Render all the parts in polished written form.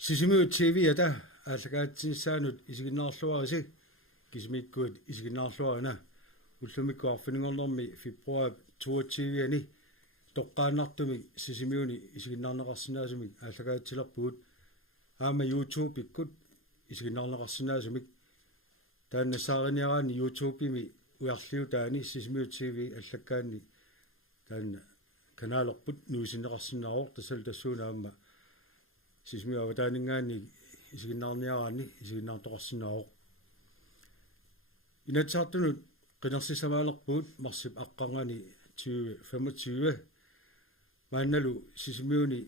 Sisimiut TV ata аллагаатсинсаанут исигиннаарлуариси кисмиккуут исигиннаарлуарина уллумиккуарфинингорнэрми фебруар 22-ани тоққааннартуми сисимиуни исигиннаарнеқарсинаасумик аллагаатсилерпугут аама YouTube иккут исигиннаарнеқарсинаасумик тааннассаариниараани YouTube-ими уярлиу таани сисимиут TV аллаккаанни таанна канаалерпут нуисиннеқарсинааор тасал тассууна аама сисмиу аватаанингаани исигиннаарниараани исигиннаартоқарсинааоқ инатсаартунут қинерсисамаалерпуут марсип аққаргани 2025 маанналу сисмиуни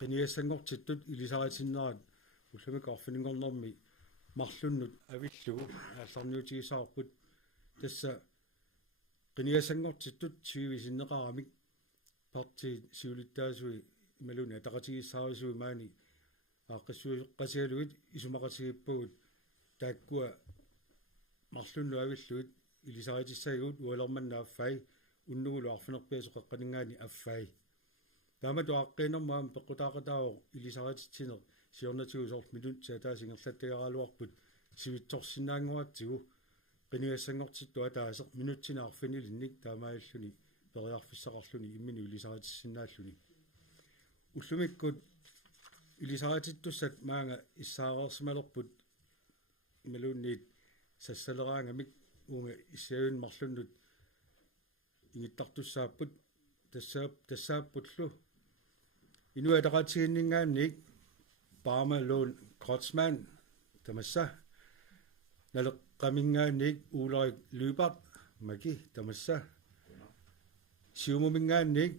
қиниассангортиттут илисаратиннерат уллумикаарфинингорнэрми марлуннут авиллугу аалларниутигисаарпут тасса қиниассангортиттут 20 синнеқарамик парти сиулиттаасуи малуна тақатигиссаарисуи маани ааққиссуиққасиалуит исумақатигиппугут тааккуа марлунну авиллуит илисаритиссагут уалерманна аффай уннугулу арфинерпиасоқаққанингаани аффай таамату аққинермаам пеққутаақатао илисарититсинер сиорнатигусоор минут таасингерлаттагараалуарпут сивитсорсинаангуатсигу қиниассангортитту атаасеқ минутсина арфинилинник таамааллуни периарфиссақарлуни иммини илисаритиссинааллуни уллумиккут илисаратиттуссат маанга иссаарерсималерпут ималуунниит сассалераангамик уунга иссаавин марлуннут ингиттартуссааппут тассааппутлу инуатақатигиннингаанник Parma-Lund Kreutzmann тамасса налеққамингаанник Ulrik Løbert маги тамасса сиумумингаанник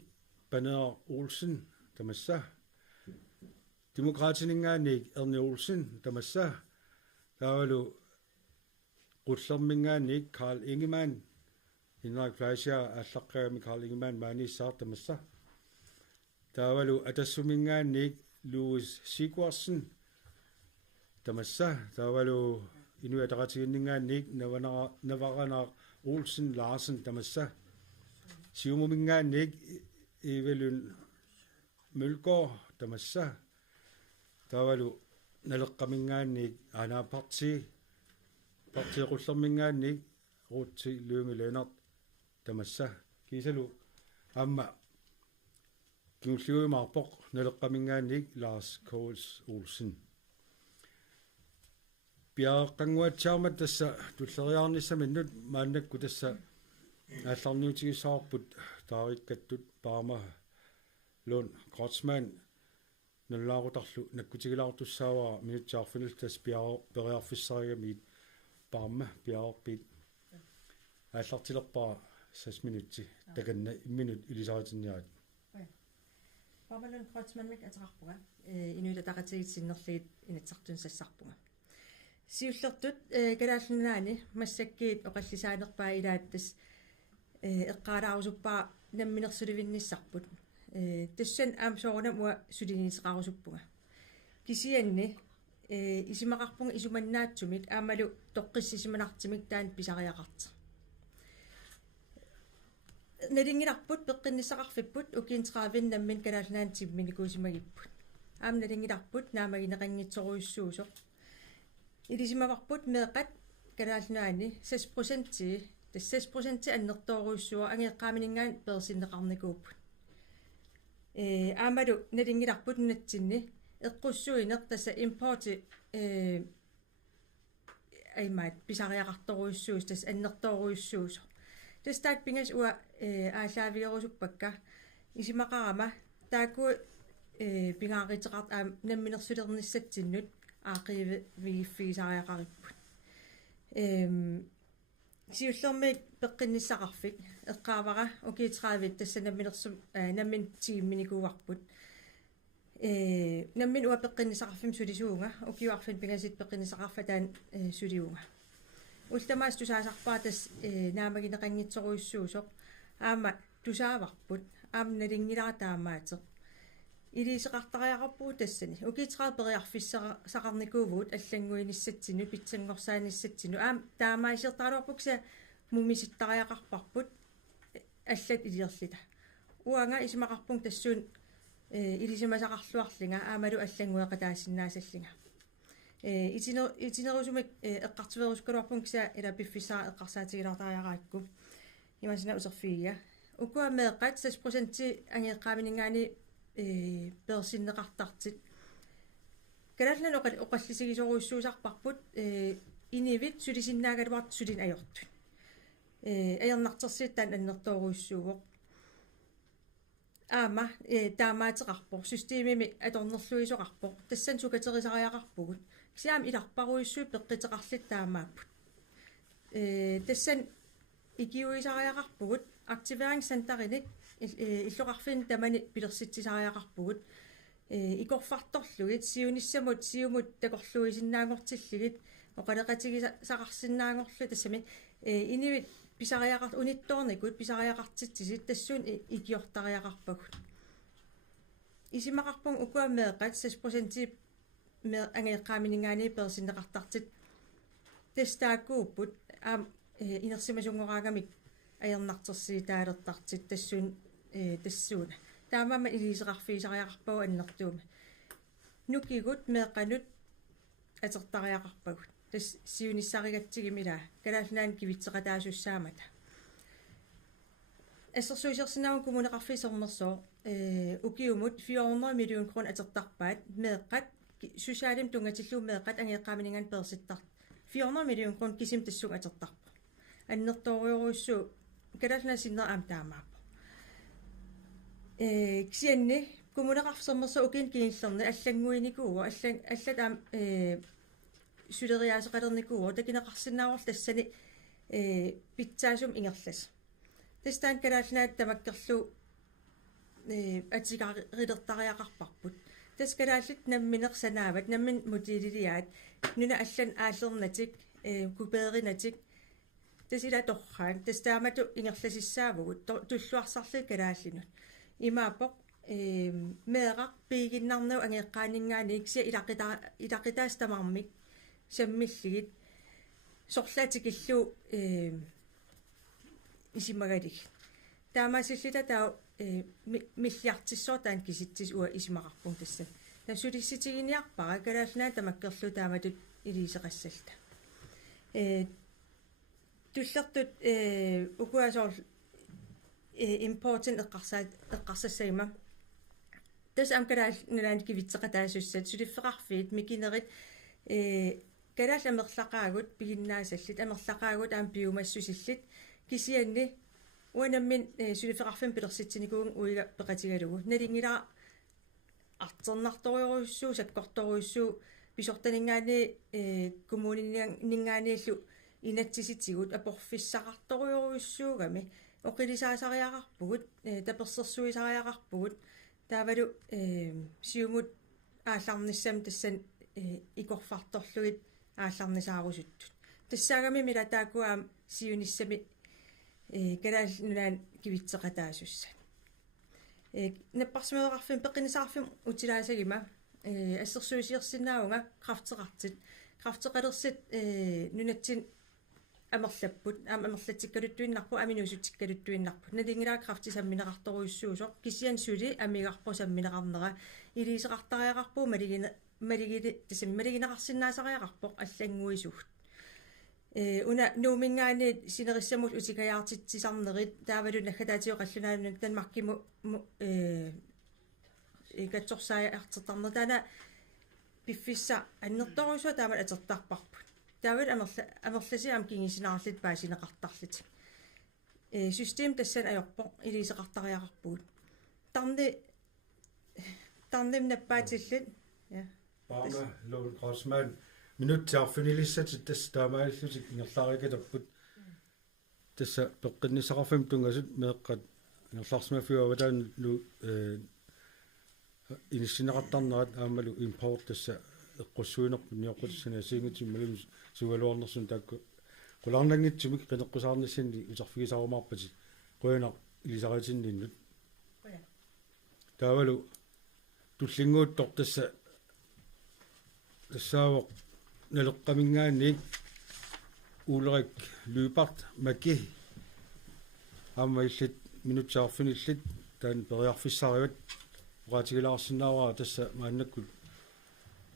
Banner Olsen тамасса демократинингаанник Ernie Olsen тамасса таавалу qullermingaannik Carl Ingemann Henrik Fleischer аллаққагами Carl Ingemann maanissaar тамасса таавалу атассумингаанник Louis Sigurdsen тамасса таавалу инуатақатигиннингаанник Navaranaq Olsen Larsen тамасса сиумумингаанник Evelyn Mølgaard тамасса таавалу налеққамингаанник партиқуллермингаанник Ruthi Lønge Lennart тамасса кисалу амма киуллиуимаарпоқ налеққамингаанник Lars Kols Olsen пиааққангуатсаамат тасса туллериаарниссаминнут мааннакку тасса аалларниутигисаарпут таариккаттут Parma-Lund Kreutzmann наллаарутарлу наккутигилаартуссааваа минутсаарфинил тас периарфиссаригамиит Parma пиаарпит ааллартилерпаа 6 минутти таканна имминут илисаратинниарат Parma-Lund Kreutzmann-мик атеқарпуга инуилатақатигитсиннерлигит инатсартун сассарпуга сиуллертут калааллунаани массаккиит оқаллисаанерпаа илааттас эққаалаарусуппаа намминерсуливинниссарпут тассан аамсоорнамуа сулинисеқарусуппуга кисианни исимақарпунга исуманнаатсумик аамалу тоққиссисиманартимик таан писариақарта налингиларпут пеққиннисақарфиппут укиинтраавин наммин калааллунаан тимминикуусимагиппут аам налингиларпут наамагинеқангитсоруйуссуусоқ илисимаварпут меэқат калааллунаани 6% тас 6% аннертооруйуссуа ангеэққааминингаан персиннеқарникууппут аамалу налингиларпут натсинни эққуссуинеқ тасса импорти аймаат писариақарторуйуссуус тас аннертооруйуссуусо тас таат пингас уа ааллаавиерусуппакка исимақарама таакку пингааритеқарт аам намминерсулерниссатсиннут аақиви вигиффигисариақариппут сиуллэрмик пеққинниссақарфик эққаавара окиитраавит тасса намминерсум наммин тигимминикуарпут наммин уа пеққиннисақарфим сулисуунга окиуарфин пингасит пеққиннисақарфатаан сулиунга ултамаас тусаасарпаа тас наамагинеқангитсоруйуссуусоқ аама тусааварпут аамналингилара таамаатеқ илисеқартариақарпуу тассани укиитраа периарфиссақарникуувут аллангуиниссатсину питсангорсааниссатсину аам таамаисертаалуарпукса мумиситтариақарпарпут аллат илиерлита уанга исимақарпун тассуун илисимасақарлуарлинга аамалу аллангуэқа таассиннаасаллинга итинерусумик эққартиверускалуарпун киса ила пиффисаа эққарсаатигилартариараакку имасина усерфиия укуаммеэққат 6% ангеэққааминингаани персиннеқартартит калаллан оқаллисигисоруйссуусарпарпут инивит сулисиннаагалуарт сулин ajortut аернартерситтаан аннертооруйссууоқ аама таамаатеқарпо системими аторнерлуисоқарпо тассан сукатерисариақарпугут кисиам иларпаруйссуу пеққитеқарлит таамааппут тассан икиуисариақарпугут активерингсантариник иллоқарфин тамани пилерситсисариақарпугут икорфарторлугит сиумут такорлуисиннаангортиллигит оқалеқатигисақарсиннаангорлу тассами инивит писариақарт унитторникут писариақартитсисит тассуун икиортариақарпагут исимақарпун укуаммеэқат 6% ме ангеэққааминингаани персиннеқартартит тестаакууппут инерсимасунгораагамик аернартерсиитаалертартит тассуун тассууна таамаама илисеқарфиисариақарпагу аннертуума нукигут меэққанут атертариақарпагут тас сиуниссаригатсигимила калаалнаан кивитсеқатаасуссаамата ассерсуисерсинаун коммунеқарфисернерсоо укиумут 400 миллион крон атертарпаат меэққат сусаалим тунгатиллуу меэққат ангеэққааминингаан перситтар 400 миллион крон кисим тассуг атертарпа аннерториоруссуу калаалнаа синнер аам таамааппо кисианни коммунеқарфисернерсоо укин киниллерни аллангуиникууа аллат аам сулериаасеқалерникууа такинеқарсинааруар тассани питсаасум ингерлас тастаан калаалнаат тамаккерлу атигарилертариақарпарпут тас калааллит намминерсанаават наммин мутилилиаат нуна аллан ааллернатик купееринатик тасила торраан тастаамату ингерласиссаавгут туллуарсарли калааллинут имаапоқ меэрақ пигиннарнау ангеэққаанингаани иксия илақитаастамармик саммиллигит сорлаатикиллу исимагалик таамаасиллита таа миллиартиссоо таан киситсис уа исимақарпун тасса тасулисситигиниарпара калаалнаа тамаккерлу тааматут илисеқассалта туллертут укуасоор important эққарсассагима тас амкалаалнаан кивитсеқатаасуссат сулиффеқарфиит микинерит калаал амерлақаагут пигиннаасаллит амерлақаагут аам пиумассусиллит кисианни уанаммин сулиффеқарфин пилерситсиникуун уига пеқатигалугу налингила артернарториоруйссуу саккорторуйссуу писортанингаани коммунингааниллу инатсиситигут апорфиссақарториоруйссуугами оқилисаасариақарпугут таперсерсуисариақарпугут таавалу сиумут аалларниссам тассан икорфарторлугит аалларнисаарусуттут тассаагами милатаакуаам сиуниссами калаалнунаан кивитсеқатаасусса наппарсимеэқарфин пеққинисаарфим утилаасагима ассерсуисиерсинааунга крафтеқалерсит нунатсин амерлаппут амерлатиккалуттуиннарпу аминусутиккалуттуиннарпу налингилаа крафти самминеқарторуйссуусоқ кисиан сули амигарпу самминеқарнера илисеқартариақарпу малигили малигинеқарсинаасариақарпоқ аллангуисугут уна нуумингаани синериссамул утикаяартитсисарнерит таавалу нахатаатио қаллунаанун танмаркиму катсорсааяартертарнер таана пиффисса аннерторуусуа таамал атертарпарпут таавал амерласи аам кингисинаарлит паасинеқартарлит систем тассан ajorpoq илисеқартариақарпугут тарним наппаатиллит я Parma lol Grossman минутсаарфинилиссатит тас таамааллутик ингерлаарикатаппут тасса пеққиннисақарфим тунgasut меэққат ингерлаарсмафиуаватаан лу иниссинеқартарнерат аамалу импорт тасса эққуссуинерпу ниоққутсина сингитсиммалу сугалуарнерсун таакку qulaarnangitsumik qeneqqusаарnissinni utarfigisarumаарpati quyanaq ilisaritinninnut taavalu tullinguuttor tassa тассаавоқ налеққамингаанник уулерик луипарт маки амма иллит минутсаарфиниллит таан периарфиссаариват uqaatigilaarsinnaawaa tassa maannakkut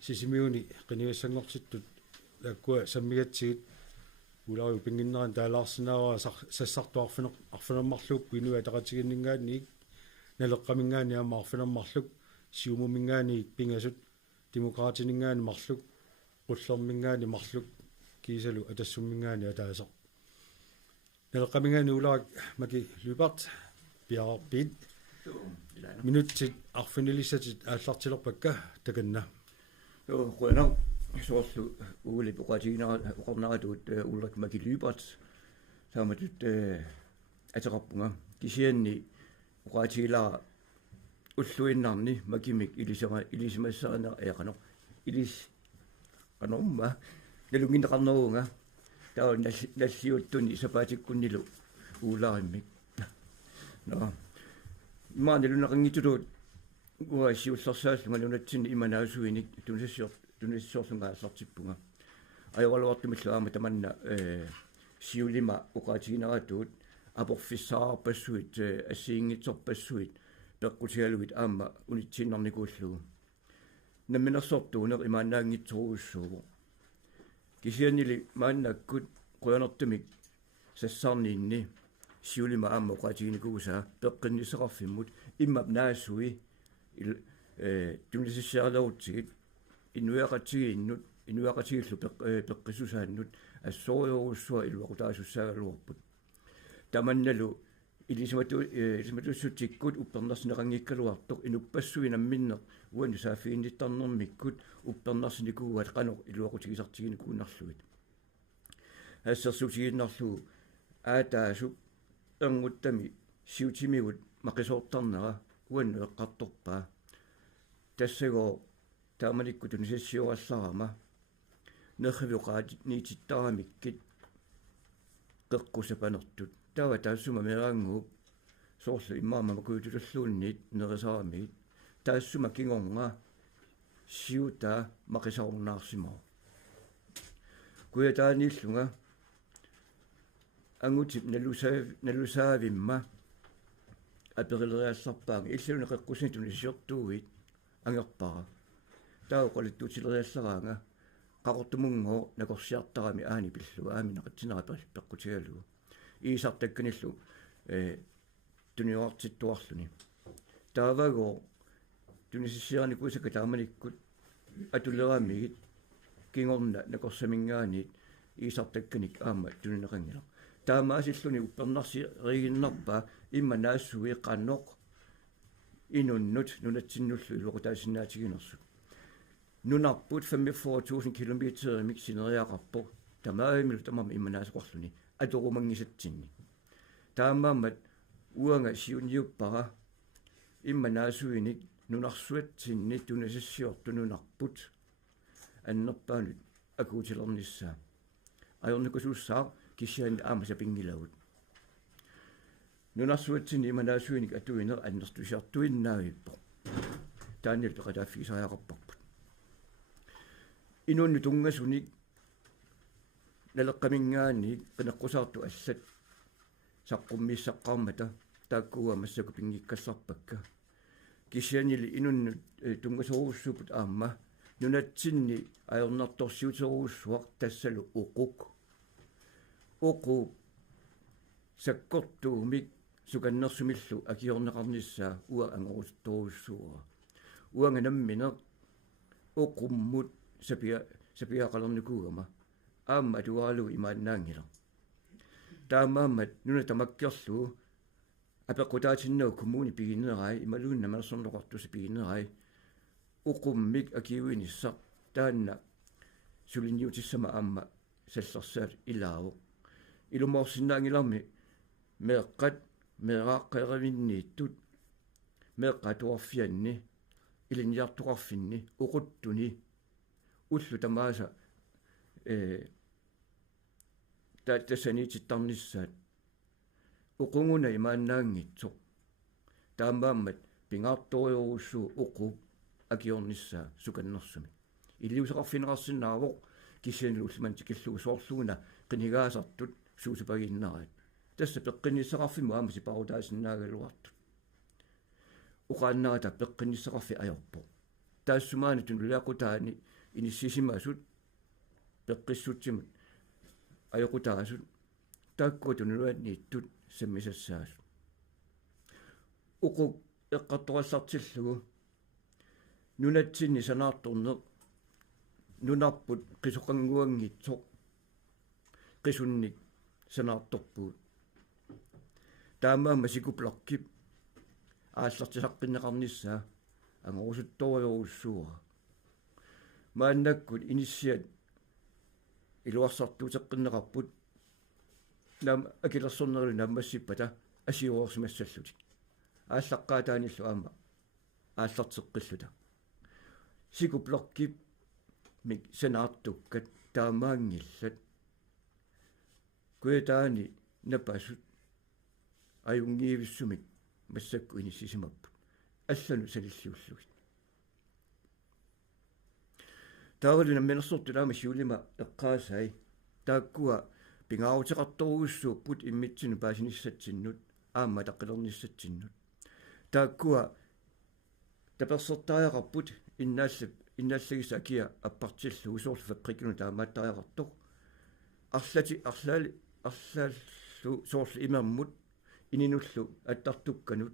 sisimiuni qiniussangortittut lakkua sammigatsigit ulariu pinginneran taalaarsinnaawaa sassartuarfineq arfinermarluk inua taqatiginningaanniik naleqqamingaani aama arfinermarluk siumumingaani pingasut demokraatiningaani marluk qullermingaani marluk kiisalu atassummingaani ataasoq naleqqamingaani ularak maki lupart piararpiit minutsit arfinilisatit aallartilerpakka takanna qona soorlu uuli poqatiginara uqornaratut ulrak maki lupart saamatut ateqarpunga kisianni uqaatigilara ulluinnarni makimik ilisimassarina eqano ilis qanorma nalunginneqarnerunga taa nassiuttuni sapaatikkunnilu uularimmik no maanilunaqangituluut uasiullersaallunga lunatsinni imanaasuinik tunissorlungaassartippunga ajorluartumillu aama tamanna siulima uqaatiginaratuut aporfissaarpassuit assiingitsorpassuit peqqutialuit aama unitsinnarnikuullugu namminersortuuneq imaannaangitsoruussuugu kisiannili maannakkut qoyanertumik sassarniinni siulima aama uqaatiginikuusaa peqqinnisseqarfimmut immap naassui tunisissiarlerutsigit inuaqatigiinnut inuaqatigillu peqqisusaannut assoriorussuа iluaqutaasussaaгаluarput tamannalu ilismatussutikkut uppernersineqanngikkaluartoq inuppassui namminneq uanu saafiinnittarnermikkut uppernersinikuuat qanoq iluaqutigisartiginikuunarlugit ассерсутигиннарлугу аатаасуп эрнгуттами сиутимигут мақисоортарнера уанну эққарторпаа тассагоо тааманикку тунисассиоралларама нерхивиоқаати ниититтарамиккит қеққусапанертут тава таассума мераангууп соорлу иммаама макуутуллуунниит нерисарамигит таассума кингорнга сиута мақисаорнаарсимаа куятаанииллунга ангутип налусаавимма аперилериалларпаанга иллуна қеққуснитуни сиортууит ангерпара таа қолиттуутилериаллараанга qaqortumungoo nakorsiartarami aani pilluga aami naqatsinara peqqutigalugu iisartakkanillu tuniortittuarluni taavagoo tunisissiarnikuusaka taamanikkut atulleramigit kingorna nakorsamingaaniit iisartakkanik aama tunineqangila taamaasilluni uppernarsi riginnarpa imma naassui qannoq inunnut nunatsinullu iluqutaasinnaatiginarsut nunarput 45.000 kilometer miksineriaqarpo tamaamil tamam immanaasoqorluni atorumangisatsinni taammaammat uanga siuniuppara immanaaasuinik nunarsuatsinni tunasissiortu nunarput annerpaanut akuutilernissaa ajornikusuussaa kisiani aamasapingilagut nunarsuatsinni immanaaasuinik atuiner annertusiartuinnaavippo taanil peqataaffigisaajaqarparput inunnu tungasunik naleqqamingaani qeneqqusaartu allat saqqummiissaqqaarmata taakkuga massaku pingikkallарpakka kisianili inunnu tungasoruussuput aamma nunatsinni ajornartorsiuteruussuaq tassalu uquk sakkortuumik sukannersumillu akiorneqarnissaa ua angoruttoruussuura uanga nammine uqummut sapiaqalernikugama aamma tuaalu imaannaangila taammaammat nuna tamakkerlu apeqqutaatinnau kommuni piginerai imaluunna malersornoqartusi piginerai uqummik akiuinissaq taanna sulinniutissama aamma sallersaat ilaavu ilumorsinnaangilarmi meeqqat meeqaaqqeeravinniittut meeqqatuarfianni ilinniartuqarfinni uquttuni ullu tamaasa tassaniitittarnissaat uqunguna imaannaangitsoq taammaammat pingaartoriurussuu uqub akiornissaa sukannersumi illiuseqarfineqarsinnaavoq kisianil ullumantikillugu soorluguna qinigaasartut suusupaginnaraat tassa peqqinnisseqarfimu aamasi parutaasinnaaгаluartut uqaannarata peqqinissaqarfi ajorpo taassumaaani tunulaaqutaani inissiisimaasut peqqissuutsimut ajoqutaasut taakkua tunuluatniittut sammisassaasut uqu eqqartorassartillugu nunatsinni sanaartorneq nunarput qisuqanguangitsoq qisunnik sanaartorpuut taamaama sikuplarkip ааллартисаққиннеқарнissaa ангорусутториорусsuura мааннаккут иниссиат илуарсартуутеққиннеқарпут нам акилерсорнерилу наммассиппата асиуорсимассаллутик ааллаққаатааниллу аама ааллартеққиллута сикуплоркип мик санаартуккат таамаангиллат куятаани напасут аюнгиивиссумик массакку иниссисимаппут аллану салиллиуллугит таавалуна менерсортулаама сиулима эққаасай тааккуа пингаавутеқарторугуссууппут иммитсину паасиниссатсиннут аама таққилерниссатсиннут тааккуа таперсертариақарпут иннааллагиса акиа аппартиллу усоорлу фабрикуну таамааттариақартоқ арлааллу соорлу имермут ининуллу аттартукканут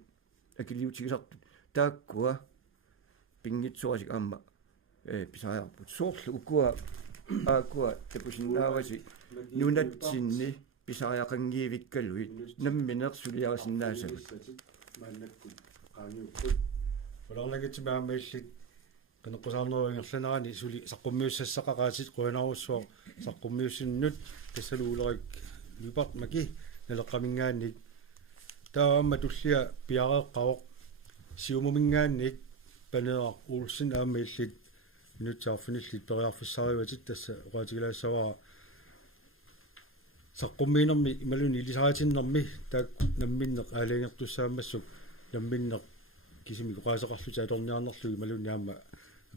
акилиутигисартут тааккуа пингитсуасик аама писариарпут соорлу укуа аакуа тапусиннааваси нунатсинни писариақангиивиккалуи намминерсулиарасиннаасагут мааннаккут qaaniupput уларлагитсимаамаиллит qeneqqusаарнеруингерланерани сули саққуммиуссассақақаасит қуинаруссуа саққуммиуссиннут тассалуулерик лупарт маки налеққамингаанник таама туллиа пиареэққавоқ сиумумингаанник панеа уулсин аамаиллит минутсаарфиниллит периарфиссаариватит тасса уqaатигилаассаваа саққуммиинерми ималуни илисаатиннэрми таак намминнеқ аалиангертуссаамассук намминнеқ кисими уqaасеқарлути аторниарнерлуги малуни аама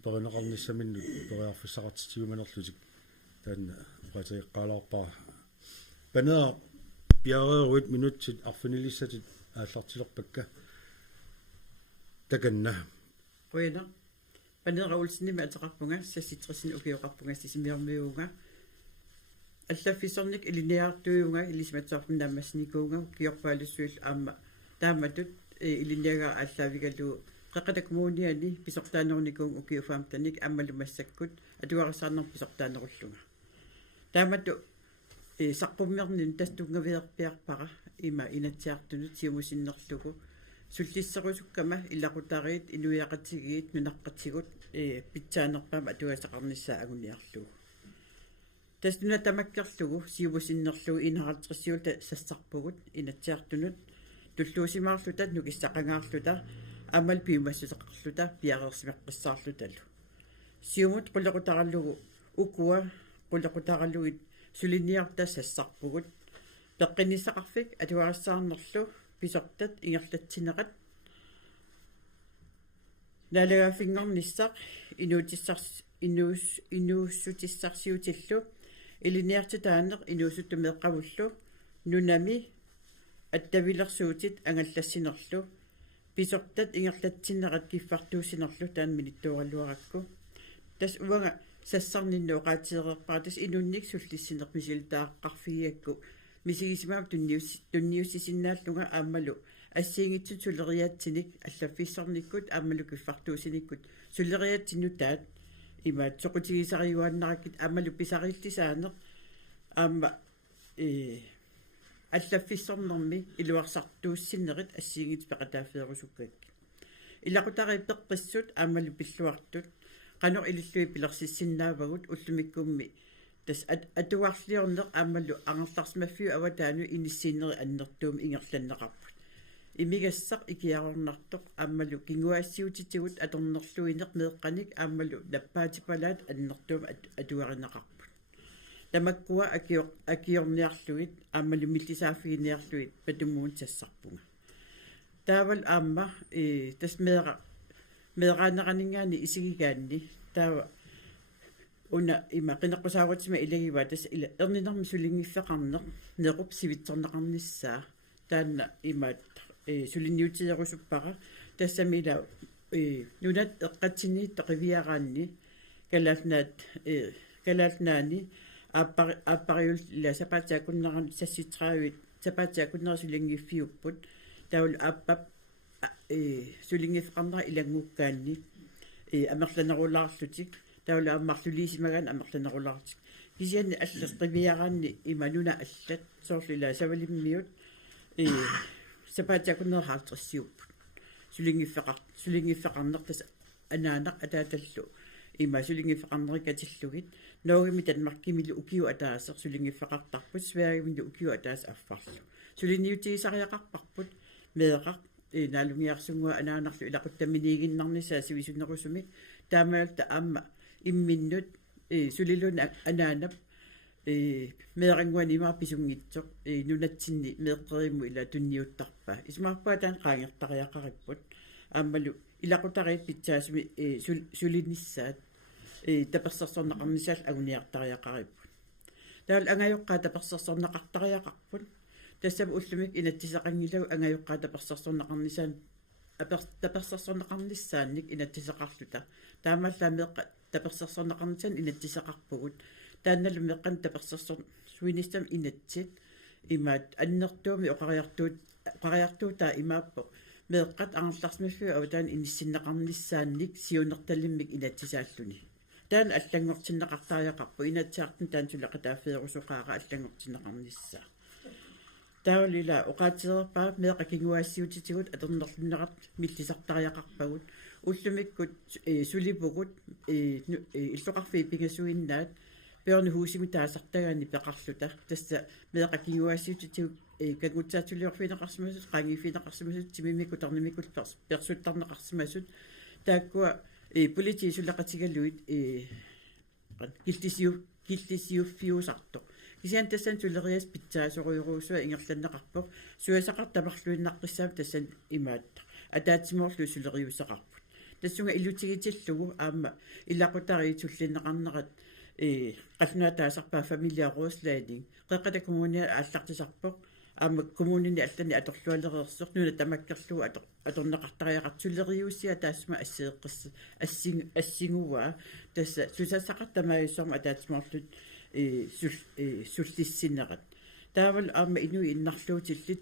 перинеқарниссаминну периарфиссақартитигуманерлутик таанна уqaатиққалаарпара панеа пиарееруит минутсит арфинилиссатит ааллартилерпакка таканна поена панераулсиннима атеқарпунга сасситрисин укиоқарпунга сисимиармиуунга аллаффисорник илинеартуйунга илисматсаарфин нааммассникуунга киорпаалуссуил аама тааматут илинеага аллаавигалу қеқатакмууниани писортаанерникуун укиуфаамтаник аммалу массаккут атуарисаарнер писортаанеруллунга таамату саққуммернин тастунгавиерпиарпара има инатсиартунут сиумусиннерлугу суллиссерусуккама илақутариит инуяқатигиит нунаққатигут питсаанерпама атуасақарниссаа агуниарлугу тастуна тамаккерлугу сиумусиннерлугу инхартриссиулта сассарпугут инатсиартунут туллуусимаарлутат нукиссақангаарлута амал пиумассусеқарлута пиареерсимеққиссаарлуталу сиумут қулеқутараллугу укуа қулеқутараллугит сулинниарта сассарпугут пеққиниссақарфик атуарассаарнерлу писортат ингерлатсинеқат налагаафингорниссақ инууссутиссарсиутиллу илиниартитаанеқ инуусутту меққавуллу нунами аттавилерсуутит ангаллассинерлу писортат ингерлатсинеқат киффартуусинерлу таан миниттуураллуаракку тас уага сассарниннуоqaатиерерпаа тас инунник суллиссинеқ мисилтааққарфигиакку мисигисимаам тунниуссисиннааллунга ааммалу ассиингитсут сулериаатсиник аллаффиссорниккут ааммалу киффартуусиниккут сулериаатсинутаат имаат соқутигисариуаннараккит ааммалу писариллисаанеқ аама аллаффиссорнэрми илуарсартууссиннерит ассиингит пеқатааффеерусуккакки илақутарииппеққиссут ааммалу пиллуартут qanu ilillui pilersissinnaavagut ullumikkummi tas atuarliorneq aammallu angerlarsmaffiu avataanu inissiinneri annertuum ingerlanneqarput imigassaq ikiarornartoq aammallu kinguaassiutitigut atornerluineq meeqqanik aammallu nappaatipalaat annertuum atuarineqarput tamakkua akiorniarluit aammallu millisaafiginearluit patumuun sassarpunga taaval aamma tas meeqaaneqaningaani isigigaanni taava una ima qinaqqusaawattima ilagiva tas ila erninermi sulingiffeqarneq nequp sivitserneqarnissaa taanna imaat sulinniutigerusuppara тассамила нунат эққатсини тоқивиараанни калаалнаани ааппариул ила сапаатаакуннеран сасситраавит сапаатаакуннерсулингиффиуппут таул ааппап сулингиффеқарнера илангуккаанни амерланерулаарлутик таула аммарлулиисимаган амерланерулаартик кисианни аллас қивиараанни имануна аллат соорлила савалиммиут сапаатаакуннер хаалтерсиуппут сулингиффеқарнертас анаанақ атааталлу има сулингиффеқарнерикатиллугит ноогими танмаркимилу укиу атаасер сулингиффеқартарпут сваагимилу укиу атаас аффарлу сулиниутигисариақарпарпут меэқар налунгиарсунгуа анаанарлу илақуттаминигиннарнисаа сивисуннерусумик таамаалта аама имминнут сулилуна анаанап меэрангуани имаа писунгитсоқ нунатсинни меэққериму ила тунниуттарпа исмаарпаа таан qaangertariaqaripпут ааммалу илақутариит питсаасми сулиниссаат таперсерсорнеқарнисаал агуниартариақариппут таал ангайоққаа таперсерсорнеқартариақарпут тассам уллумик инаттисеқангилагу ангайоққаа таперсерсорнеқарнисаан таперсерсорнеқарниссаанник инаттисеқарлута таамааллаа меэққа таперсерсорнеқарнисаан инаттисеқарпугут таанналу меэққан таперсерсор суинистам инатсит имаат аннертууми оқариартуутаа имааппо меэққат арларсмаффиу аватаан иниссиннеқарниссаанник сиунерталлиммик инатсисааллуни таан аллангортиннеқартариақарпу инатсаартин таан сулеқатааффеерусоқаара аллангортиннеқарниссаа таулила оқаатсерпаа меэқа кигуаассиутитигут атернерлуннеқарт миллисартариақарпагут уллумиккут сулипугут иллоқарфи пингасуиннаат пеорни хуусими таасартагаани пеқарлута тасса меэқа кигуаассиутитигут кагутсаатулиорфинеқарсимасут қангифинеқарсимасут тимимикку тарнимиккут персуттарнеқарсимасут тааккуа полити сулеқатигалуит килтисиуффиусарто кисиан тассан сулериас питсаасоруйуруусуа ингерланнеқарпоқ суасақар тамарлуиннаққиссаам тассан имаатта атаатсимоорлу сулериусеқарпут тассунга илутигитиллугу аама илақутариитуллиннеқарнерат қалнуатаасарпаа фамилиаруслаани қеққата коммуни ааллартисарпоқ аама коммунини аллани аторлуалереерсоқ нуна тамаккерлугу аторнеқартариақат сулериуссиа таассма ассингуа тасса сусассақар тамааюссорма атаатсимоорлут суллиссинерат таавал аама инуи иннарлуутиллит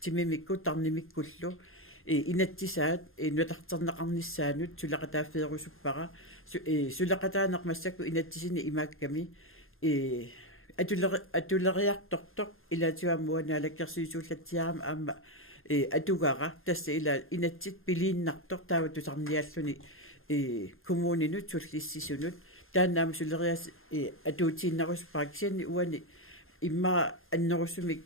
тимимикку тарнимиккуллу инаттисаат нуатартернеқарниссаанут сулеқатааффеерусуппара сулеқатаанеқмассакку инаттисини имаакками атулериарторторт илаатиуаммуанаалаккерсуисууллатсиарама аама атугара тасса ила инатсит пилииннартор таава тусарниаллуни коммунинут суллиссисунут тааннаама сулериас атуутииннарус праксианни уани имма аннерусумик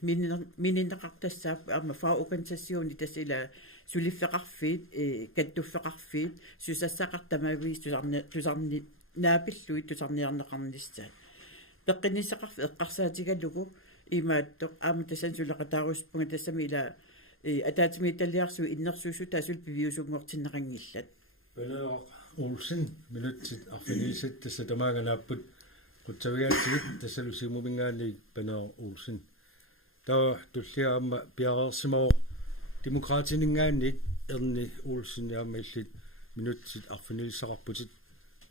мининеқартассаап аама фаа организациони тассила сулиффеқарфиит каттуффеқарфиит сусассақартамавис тусарни наапиллуит тусарниарнеқарниссаа пеққинисеқарфи эққарсаатигалугу имааттоқ аама тассан сулеқатааруспунга тассами ила атаатими таллиарсу иннерсуусу таасул пивиусунгортиннеқангиллат Пенеа Олсен минутсит арфинисит тасса тамааганааппут кутсавиаатсигит тассалусимумингаани Пенеа Олсен таа туллиаама пиареерсимао демократинингаанни эрни Олсен яамаиллит минутсит арфинилсақарпутит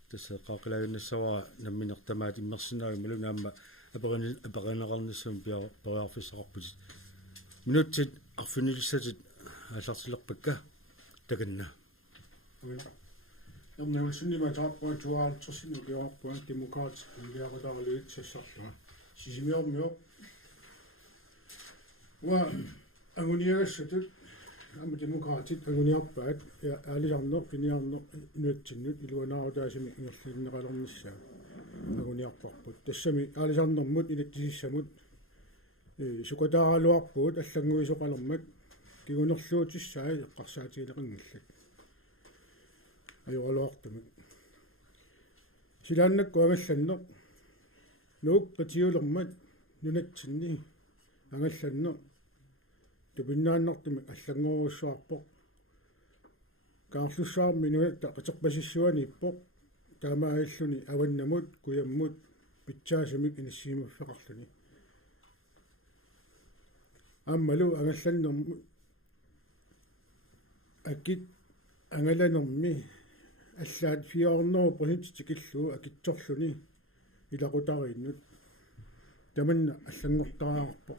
тасса qaaqilaagunnassawaa намминертамаат иммерсинааги малунаама апаринеқарниссум пиареарфиссақарпутит минутсит арфинилсатит аллартилерпакка таканна Jamen ulsinni ma taappoa tuaaltersin ukiorpuan demokraat uliaqutariluit sassarlua sisimiormio wa aguniagassatut amma demokraatit aguniarpaat ja aaliarner kiniarner nuatsinnut iluanaautaasimi ingerliinneqalernissaa aguniarparput tassami aalisarnermut inattisissamut sukataaraluarpuut аллангуисоqalermat kigunerluutissaai eqqarsaatiileqingillat ajorluartumik silaannakku angallanner nuuk qatiulermat nunatsinni angallanner tupinnaannartumik аллангуруссуарпоq kaarlussaarmi nunatta qaterpasissuani ippoq taamaailluni avannamut kuyammut pitsaasumik inissiimuffeqarluni аммалу ангалланнерму акит ангаланерми аллаат 400% тикиллуу акитсорлуни илакутарииннут таманна аллангортараарпо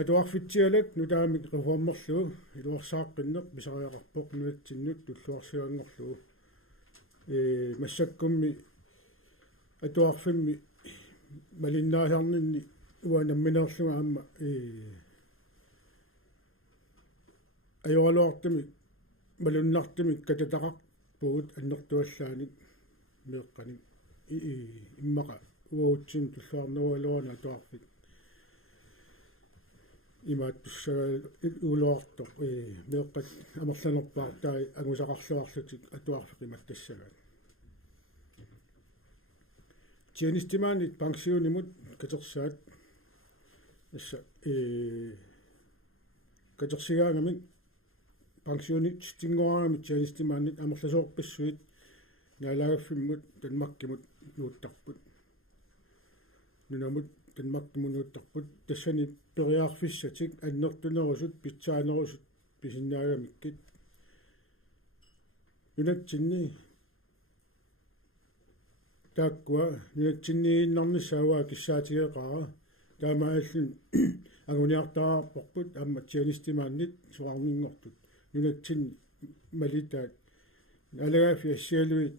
атуарфитсиалак нутаамик реформерлуу илуарсааққиннеқ писариақарпоқ нуатсиннут туллуарсиангорлуу массаккумми атуарфимми малиннаасарнинни уанамминерлуга аама ajorluartumi malunnertumi katataqarpugut annertuallaanik meeqqanik immaqa uutsin tulluarnualuana tuarfik imaat tussagal uuluartoq meeqqat amerlanerpaar tai angusaqarluarlutik atuarfiq imattassagat tjenestimaanit pensionimut katersaat assa katersigaangamik pensionit stingoraamit tjenestimaanit amerlasoorpissuit naalagaffimut tanmakkimut nuuttarput nunamut tanmakkimut nuuttarput tassani periarfissatik annertunerusut pitsaanerusut pisinnaagamikkit nunatsinni taakkua nunatsinniinnarnissaawaa kissaatigeqara taamaallun aguniartaarporput amma tjenestimaannit suarninngortut nunatsin malitaat alagaafi assialuit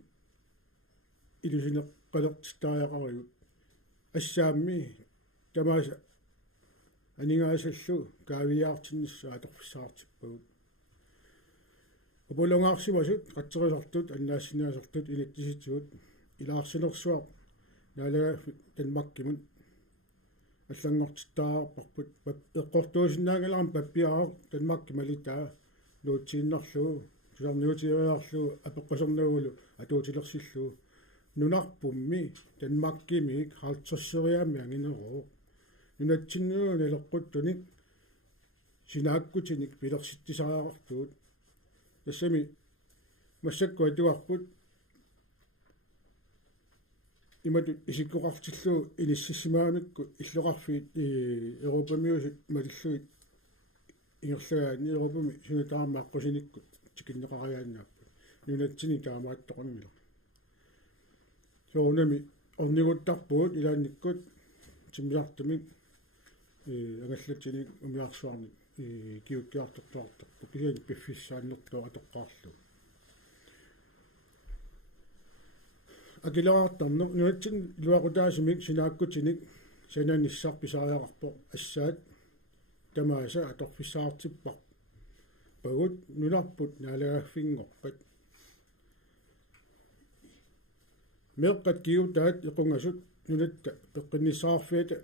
ilusineqqalertitariaqarigut assaammi tamaasa aningaasallu kaaviaartinnissaa atorfissaartippagut apolongaarsimasut qatserisartut annaassinaasartut ilattisitsigut ilaarsinersuaq naalagaafi tanmakkimut аллангортиттаарпарпут эққортуусиннаагаларам паппиараа танмакки малитаа нуутсииннарлуу туларниутиариарлуу апеққасернагулу атуутилерсиллуу нунарпумми танмаккимик хаалтерсериаами ангинероо нунатсиннуу налеққуттуник синааккутиник пилерситтисариақартуут тассами массаккуа туарпут имату исиккоқартиллуу иниссисимаамикку иллоқарфиит европамиусит малиллуит ингерлагаани европами синатаармааққусиникку тикиннеқариааннааппут нунатсини таамааттоқангила соонами орнигуттарпуут илаанниккут тиммиартумик агаллатсиник умиарсуарник киуккиартортуартарпу кисани пиффиссааннэртуа атоққаарлу акилаартарнер нуатсин луақутаасимик синааккутиник сананиссар писариақарпо ассаат тамааса аторфиссаартиппар пагут нуларпут наалагааффингорпат меққат киутаат иқунгасут нунатта пеққиннисаарфиата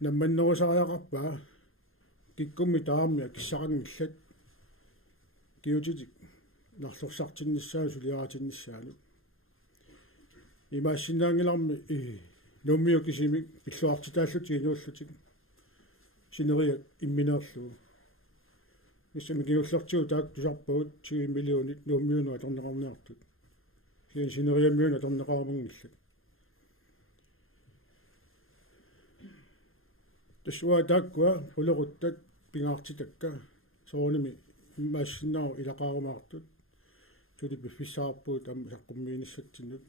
намманнерусариақарпаа киккумми тааммиа киссарангиллат киутитик нарлорсартиннссаа сулиаратиннссаану имассинаангиларми нуммиу кисимик пиллуартитааллути инууллутик синериат имминерлуу исэми гиуллертиу таак тусарпагут 10 миллионит нуммиуну аторнеқарниартут син синериаммиуна аторнеқармангиллат тасуа тааккуа фулеруттат пингаартитакка сооними имассиннаа илақарумаартут туди биффисаарпуут ам саққуммииниссатсиннут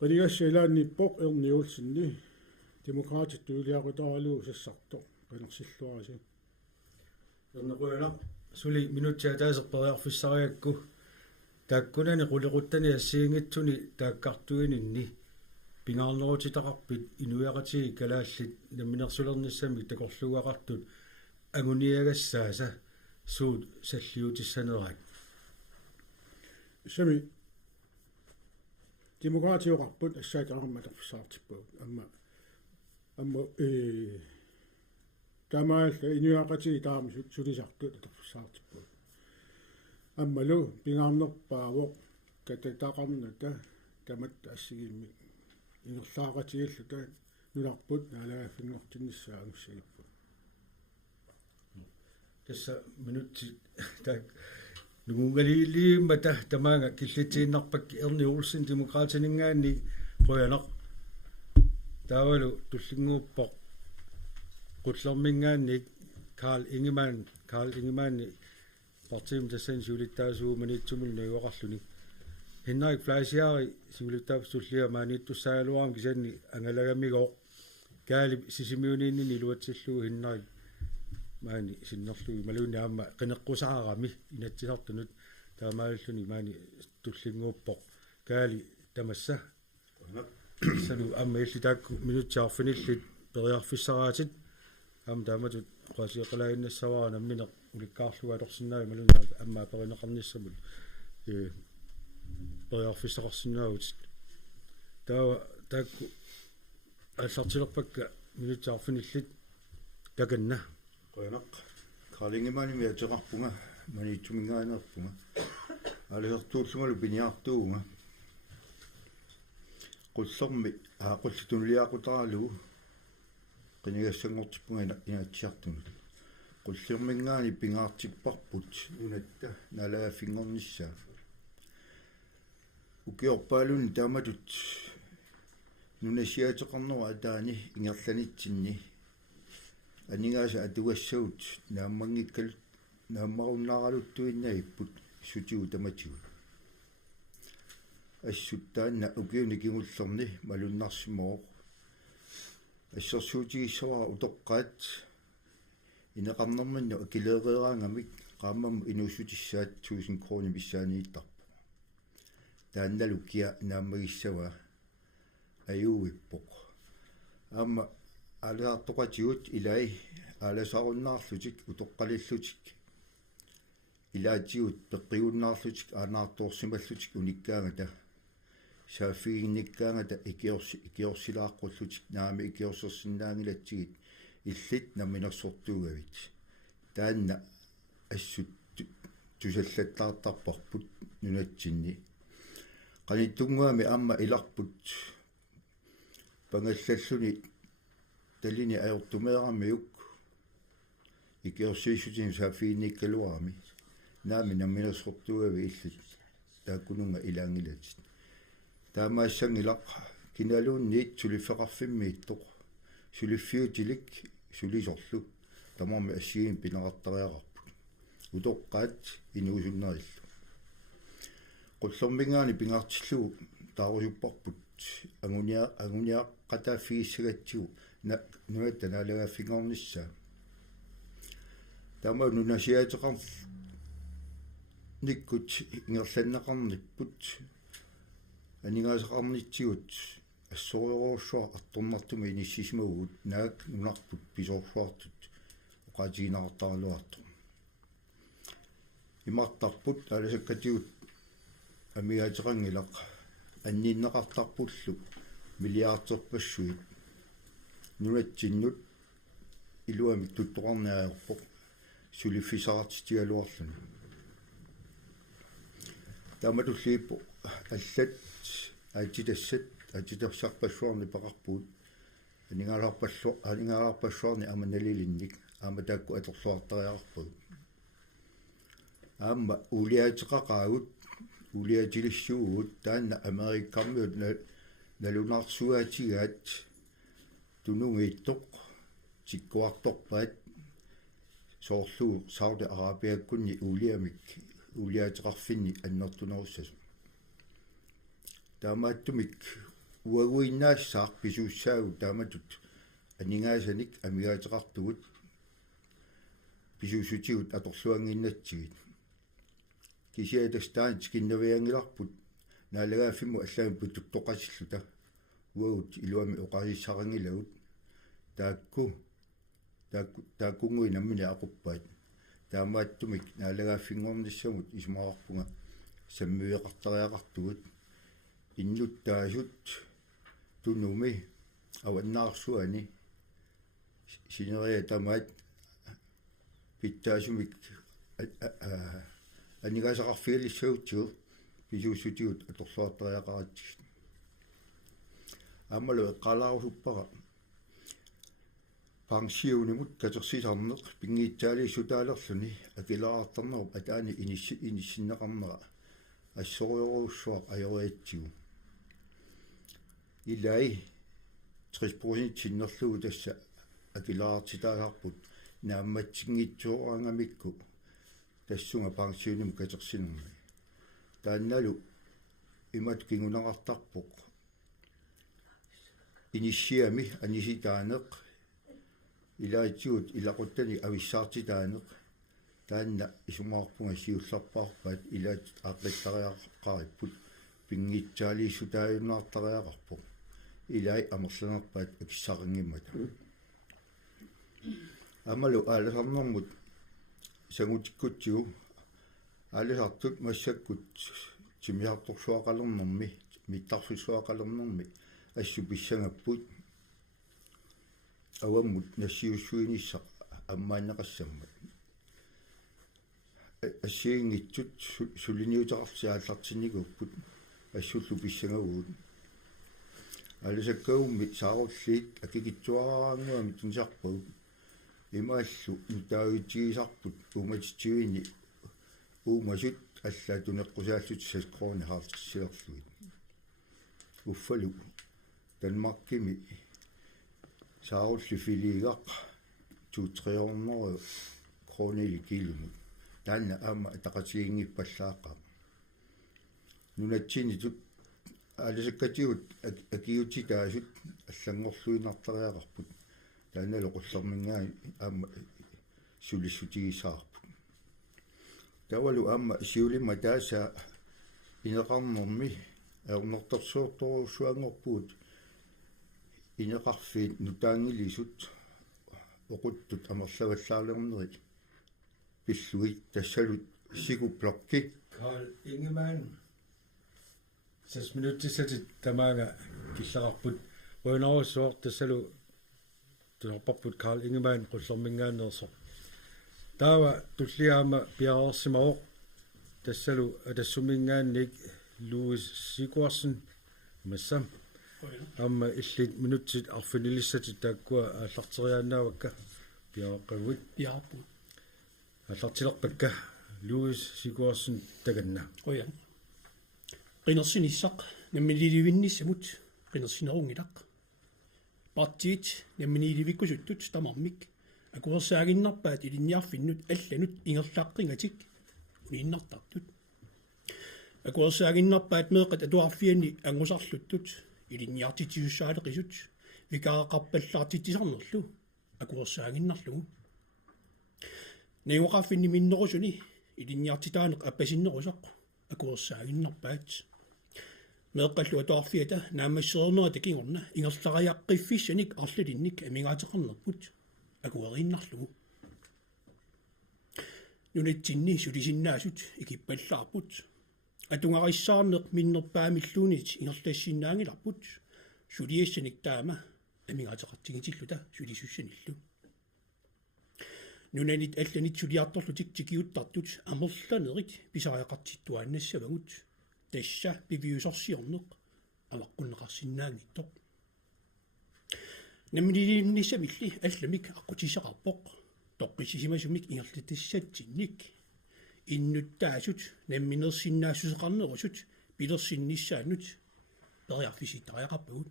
Qaligassilаанниппоқ ерниулсинни демократит туулиақутаралуу сассарто qanерсиллуараси ернеқуяна сули минутсаатаасерпериарфиссариакку тааккунани qulеруттани ассиингитсуни тааккартуининни пингаарнерутитақарпит инуяқатиги калааллит намминерсулерниссами такорлугақартут агуниагассааса суут саллиутиссанерат сами демократиоқарпут ассаатаарматерфисаартиппуут амма тамаалла инуяқатиги таами сулисартут атерфисаартиппуут аммалу пингаарнерпаавоқ кататақарната таматта ассигимми ингерлаагатигиллута нуларпут наалагааффингортиннссаа агуссагиппут тасса минутти так нугунгалиилииммата тамаага киллитииннарпакки ерни улсин демократинингаани qoyanaq таавалу туллингууппоқ qullermingaanник Karl Ingemann partiim tassan siulittaasuumanitsumulna yuaqarluni hinnaik flaasiari siulittaapsullia maaniittussaaluaram kisanni angalagamigoq kaali sisimiuniinni luatsilluu hinnaik maani sinnerlui maluunni aamma qineqqusaqarami inatsisartunut taamaalluни maani tullinguuppoq kaali tamassa sanu amma illi taakku minutsaarfinillit periarfissaraatit am taamatut qasiqalainnassawaa nammineq ulikkaarluga alorsinnaagi maluunni amma perineqarnissamut periarfissaqarsinnaagut taakku аллартилерпакка минутсаарфинилlit таканна qoyanaq Karlingemanni miateqarpunga maniittumingaanerpunga алиертууллунгалу пиниартууга qullermi aqullutunliaqutaralugu qinigassangortippunga inatsiartunut qullermingaani pingaartikparput unatta nalaafinngornissaa ukiorpaalunni taamatut nunasiateqarnera ataani ingerlanitsinni aningaasa atugassauut naammanngikkalut naammarunnaaraluttuinnagipput sutigu tamatigu ассуттаанна укиуни кигуллерни малуннарсимоо ассерсуутигиссавара утоққаат инеқарнэрманну акилеереераангамик qaammamu inuusutissаат 1000 krooni писсаанииттарпу таанналу киа нааммагиссава аюуиппоқ аама алаартоқатиут илай аласаруннаарлутик утоққалиллутик илаатиут пеққиуннаарлутик аанаартуорсималлутик униккаангата саафигинниккаангата икиорсилааққуллутик наами икиорсерсиннаангилатсигит иллит намминерсортуугавит таанна ассут тусаллаттаартарпарпут нунатсинни qaниттунгуами аама иларпут пангаллаллуни талини аёртумеерамиук икиорсиисутин саафигинниккалуарами наами намминерсортуугави иллит тааккунунга илаангилатит таамаассангилақ киналуунниит сулиффеқарфиммииттоқ сулиффиутилик сулисорлу тамарми ассигин пинеқартариақарпут утоққаат инуусуннериллу qullermingaani pingaartilluu taarusupparput aguniaqqataaфигиссагатсигу нуатта наалагаффингорнissaa тама нунасиаатеқар никкут ингерланнеқарниппут анигаасақарнитсигут ассориорууссуа артурнартуми иниссисимагут наак нунарпут писоорсуартут оқаатигинартаралуарту имартарпут аласаккатигут амигаатеқангилақ анниннеқартарпуллу миллиартерпассуит нунатсиннут илуами туттоқарнааерпоқ сулиффисаартитигалуарлуни таматуллииппо аллат аатитассат аатитерсарпассуарни пақарпуут анингаалаарпассуарни аманалилинник аама таакку аторлуартариақарпагу аама улиаатеқақаагут улиатилиссуугут таанна америккармиут налунаарсуаатигаат тунунгииттоқ тиккуарторпаат соорлуу сауди арабиаккунни улиамик улиатеқарфинни аннертунеруссасу таамааттумик уагуиннаассаар писууссаагу тааматут анингаасаник амигаатеқартугут писуусутигут аторлуангиннатсигит кисиатастаан киннавиангиларпут наалагаафимму аллагампут туттоқасиллута уагут илуами оқарисарангилагут тааккунгуи наммини ақуппаат таамааттумик наалагааффингорниссамут исмаарпунга саммуиақартариақартугут иннуттаасут тунуми аваннаарсуани синериа тамаат питтаасумик анигасақарфигалиссаутсуу писууссутигут аторлуартариақаратсиг аммалу эққалаарусуппара пансиунимут катерсисарнеқ пингиитсаали сутаалерлүни акилаартарнеруп атаани иниссиннеқарнера ассориоруссуақ аёриатсигу илай 30% синнерлугу тасса акилаартитаагаарпут наамматсингитсуоранgamikku тассунга пансионим катерсинерми таанналу имат кингунеқартарпоқ инissиами аниситаанеқ илаатсуут илақуттани ависсаартитаанеқ таанна исумаарпунга сиулларпаарпаат илаат аақлиттариаққариппут пингитсаалииссутааюннаартариақарпоқ илай амерланерпаат акиссарингиммата амалу ааласарнэрмут сангутиккутсигу ааласартут массаккут тимиарторсуақалернэрми миттарсусуақалернэрми ассу писсангаппут аваммут нассиуссуинисса аммааннеқассаммат ассиингитсут сулиниутеқарсиааллартинникуппут ассуллу писсангавуут алисаккаумми сааруллиит акикитсуараангуами тунсарпагу имааллу нутаагитсигисарпут ууматитсуини уумасут аллаа тунеққусааллут саскрони хаартиссилерлуит уффалу Danmarkimi саарулли филигақ 2-300 крони килумут таанна аама тақатигингиппаллааққа нунатсини тут алисаккатиут акиутитаасут аллангорлуинартариақарпут таанна лоқуллермингаа аама сулиссутигисаарпут тавалу аама сиулимма тааса инеқарнэрми аернэрторсуорторуссуангорпуут инеқарфиит нутаангилисут оқуттут амерлаваллаалернери пиллуит тассалут сигуплокки Karl Ingemann 6 minuuttisati tamaanga killaqarput uinarusuor tassalu tunerparput Karl Ingemann qullermingaannerso taava tulliaama piareersimaoq tassalu atassumingaannik Louis Sigurdsson massam amma illit minutsit arfinilissati taakkua aallarteriaannaavakka piareqqagut piarput аллартилерпакка Louis Sigurdsson таганна oja qinерсинissaq наммилиливинниссамут qinерсинерунгилaq партиит намминиливиккусуттут тамармик акуерсаагиннарпаат илинниарфиннут алланут ингерлааққингатик унииннартартут акуерсаагиннарпаат меэқат атуарфиани ангусарлуттут илинниартитиуссаалеқисут викааақарпаллаартитисарнерлу акуерсаагиннарлугу неуқаффинни миннерусуни илинниартитаанеқ аппасиннерусақ акуерсаагиннарпаат меэққаллу атуарфиата наамассернера такингорна ингерлариаққиффиссаник арлалинник амигаатеқарнерпут акуериннарлугу нунатсинни сулисиннаасут икиппаллаарпут атунгариссаарнеқ миннерпаамиллуунит ингерлаассиннаангиларпут сулиассаник таама амигаатеқартигитиллута сулисуссаниллу нунанит алланит сулиарторлутик тикиуттартут амерланерит писариақартиттуааннассавагут тасса пивиусорсиорнеқ аваққуннеқарсинаангиттоқ наммилилиннissамилли алламик аққутисеқарпоқ тоққисисимасумик ингерлатассатсинник иннуттаасут намминерсиннаассусеқарнерусут пилерсинниссаанут периарфиситтариақарпагут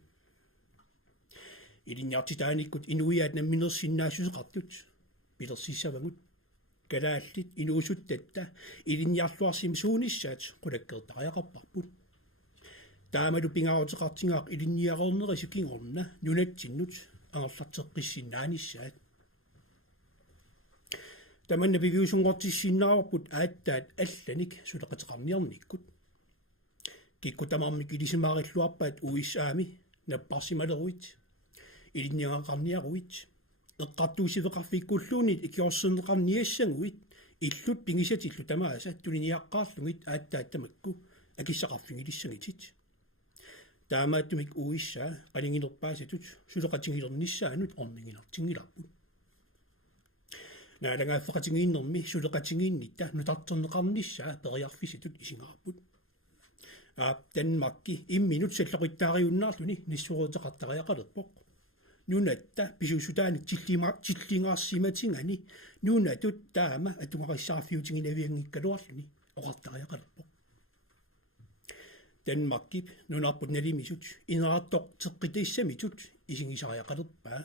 илинниартитааниккут инуиаат намминерсиннаассусеқартут пилерсиссавагут калааллит инуусуттатта илинниарлуарсим суунissaат qulakkertariaqarparput таамалу пингаарутеқартингаақ илинниареернерису кингорна нунатсиннут ангерлартеққиссиннаанissaат таманна пивиусунгортиссиннаарпут ааттаат алланик сулеқатеқарниарниккут кикку тамармик илисимаариллуарпаат уиссаами наппарсималеруит илинниаақарниаруит эққартуусивеқарфиккуллуунит икиорсенеқарниассангуит иллут пингисатиллу тамааса тулиниаққаарлугит ааттааттамакку акиссақарфингилиссагитит таамааттумик уиссаа қалингилерпаасатут сулеқатингилерниссаанут орнингилартингиларпут наалангааффеқатингииннэрми сулеқатингииннитта нутартернеқарниссаа периарфиситут исингаарпут Danmarkki имминут саллақиттаариуннаарлуни ниссуурутеқартариақалерпоқ нунатта писусутаани тиллингаарсиматингани нунатут таама атунгариссааффиутингинавиангиккалуарлуни оқартариақалерпоқ Danmarkki нунаарпут налимисут инерааттоқ теққитиссамитут исингисариақалерпаа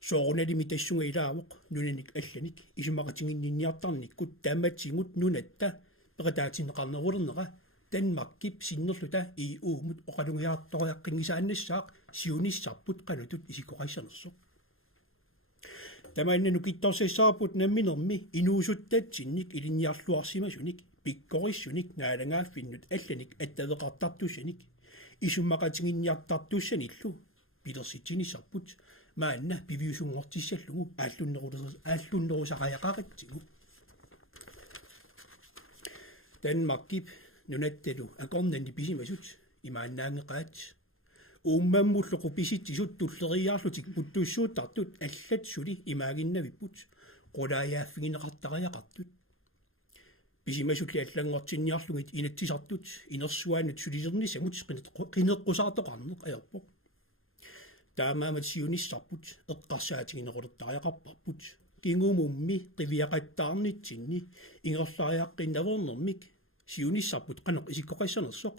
соорналими тассунга илаавоқ нунаник алланик исумақатингинниартарниккут тааматсигут нунатта ператаатинеқарнерулернера Danmark синнерлута EU-мут оқалунгиарториаққингисааннассаақ сиуниссарпут қанутут исикоқассанерсоқ тамааннану китторсиссаарпут намминерми инуусуттаатсинник илинниарлуарсимасуник пиккориссуник наалангааффиннут алланик аттавеқартартуссаник исуммақатингинниартартуссаниллу пилерситсинissarput маанна пивиусунгортиссаллугу ааллуннерусақаяқаритсигу Danmark нунатталу акорнанни писимасут имааннаангеқаат ууммаммуллоқу писитсисут туллериаарлутик путтуссуутартут аллат сули имаагиннавиппут qulaajaaффигинеқартариақартут писимасулли аллангортинниарлугит инатсисартут инерсуаанут сулисернисамут қинеққусаартоқарнеқ аерпоқ таамаамат сиуниссарпут эққарсаатигинеқулертариақарпарпут кингумумми қивиақаттаарнитсинни ингерлариаққиннавернэрмик сиуниссарпут қанеқ исиккоқассанерсоқ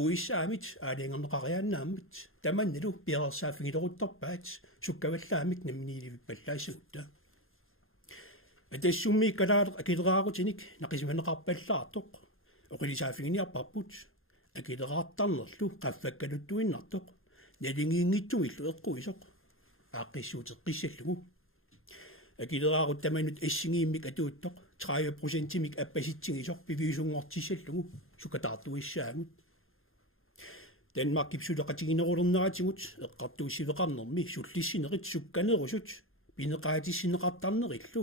уиссаамит аалиангернеқарианнааммит таманналу пиалерсааффигилерутторпаат суккаваллаамик намминиливиппаллаассагутта атассумми калаалеқ акилераарутиник нақисманеқарпаллаартоқ оқилисааффигиниарпарпут акилераартарнерлу қаффаккалуттуиннартоқ налингиингитсумиллу эққуисоқ ааққиссуутеққиссаллугу акилераарут таманут ассигииммик атууттоқ 30%-мик аппаситсигисоқ пивиусунгортиссаллугу сукатаартуиссаагут Danmark кипсулеқатигинерулернератигут эққартууссивеқарнерми суллиссинерит сукканерусут пинеқаатиссинеқартарнериллу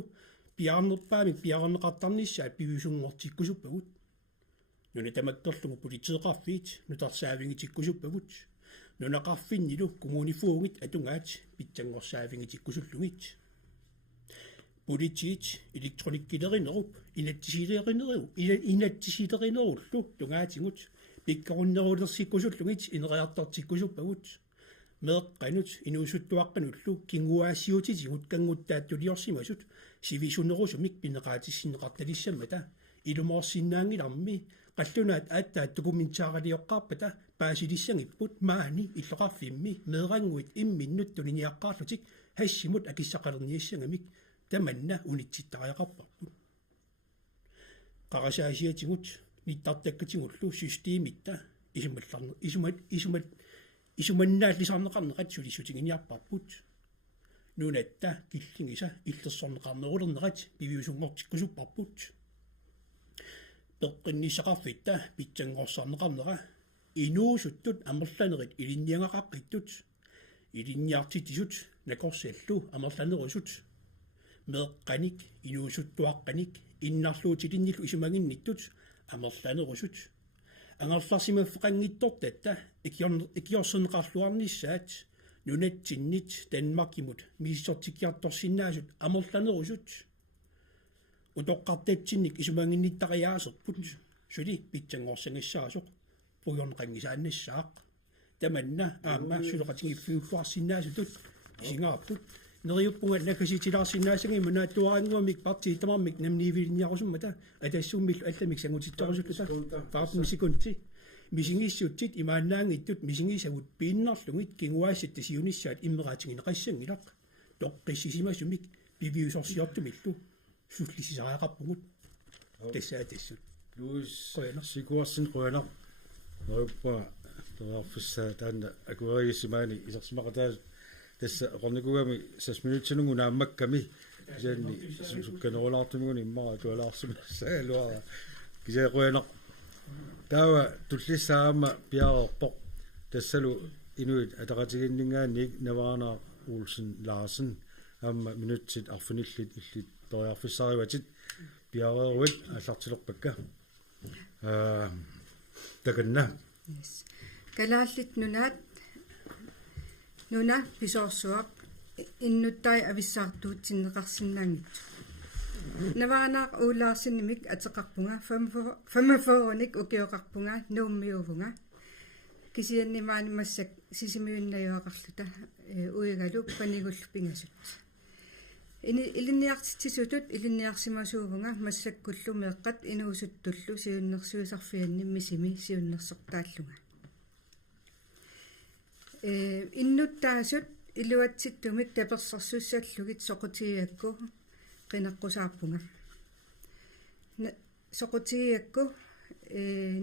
пиарнерпаамик пиарнеқартарниссаат пивиусунгортиккусуппагут нуна тамаккерлугу политеқарфиит нутарсаавингитиккусуппагут нунақарфиннилу коммунифуугит атунгаат питсангорсаавингитиккусуллугит политиит электрониккилеринеруп инаттисилеринеруллу тунгаатингут пиккоруннерулерсиккусуллугит инериартартиккусуппагут меэққанут инуусуттуаққануллу кингуаассиутитигут кангуттааттулиорсимасут сивисунерусумик пинеқаатиссинеқарталиссаммата илумоорсиннаангиларми қаллунаат ааттаат документааралиоққарпата паасилиссангиппут маани иллоқарфимми меэрангуит имминнут тулиниаққаарлутик хассимут акиссақалерниассангамик таманна унитситтариақарпарпут қарасаасиатигут ниттартаккатигуллу системитта исуманнааллисарнеқарнеқат сулиссутигиниарпарпут нунатта киллингиса иллерсорнеқарнерулернерат пивиусунгортиккусуппарпут пеққиннисақарфитта питсангорсарнеқарнера инуусуттут амерланерит илинниангақаққиттут илинниартитисут накорсиаллу амерланерусут меэққаник инуусуттуаққаник иннарлуутилинниллу исумагинниттут амерланерусут ангерларсимаффеқангиттортатта икиорсенеқарлуарниссаат нунатсиннит Danmarkimut миссортикиарторсиннаасут амерланерусут утоққартатсинник исумагинниттариаасерпут сули питсангорсангассаасоқ пуйорнеқангисааннассаақ таманна аама сулеқатигиффиуллуарсиннаасутут исингааптут нериуппунга лакаситилаарсиннаасаги манааттуарангуамик партиитамармик намниивилинниарусуммата атассуммиллу алламик сангутиттарусуллута фаапмисикунти мисингиссуттит имааннаангиттут мисингисагут пииннарлугит кингуаассат тасиунissaат иммераатигинеқассангилақ тоққиссисимасумик пивиусорсиортумиллу суллисисариақарпугут тассаатассут Luis sikuarsin quanaq noippa toarfissa taanna akuariissimaani isarsimaqataas tassa qornikugami 6 minuutsinungu naammakkami kisaanni sukkanerulaartumuguni immara tualaarsimassaaluara kisaquanaq taava tullissaama piareerpoq tassalu inuit ataqatiginningaanni Navana Olsen Larsen amma minutsit arfunillit illit toriarfissariwatit piareeruit аллартилерпакка таканна калааллит нуна писоорсуақ иннуттай ависсаартуутсиннеқарсинаангит наваанаақ уулаарсинимик атеқарпунга 45-ник укиоқарпунга нууммиувунга кисианнимаани массак сисимиуннаюақарлута уигалу панигуллу пингасут илинниартитсутут илинниарсимасуувнга массаккуллу меэққат инуусуттуллу сиуннерсуисарфианни мисими сиуннерсертааллунга иннуттаасут илуатситтумик таперсарсуссаллугит соқутигиакку қинаққусаарпунга соқутигиакку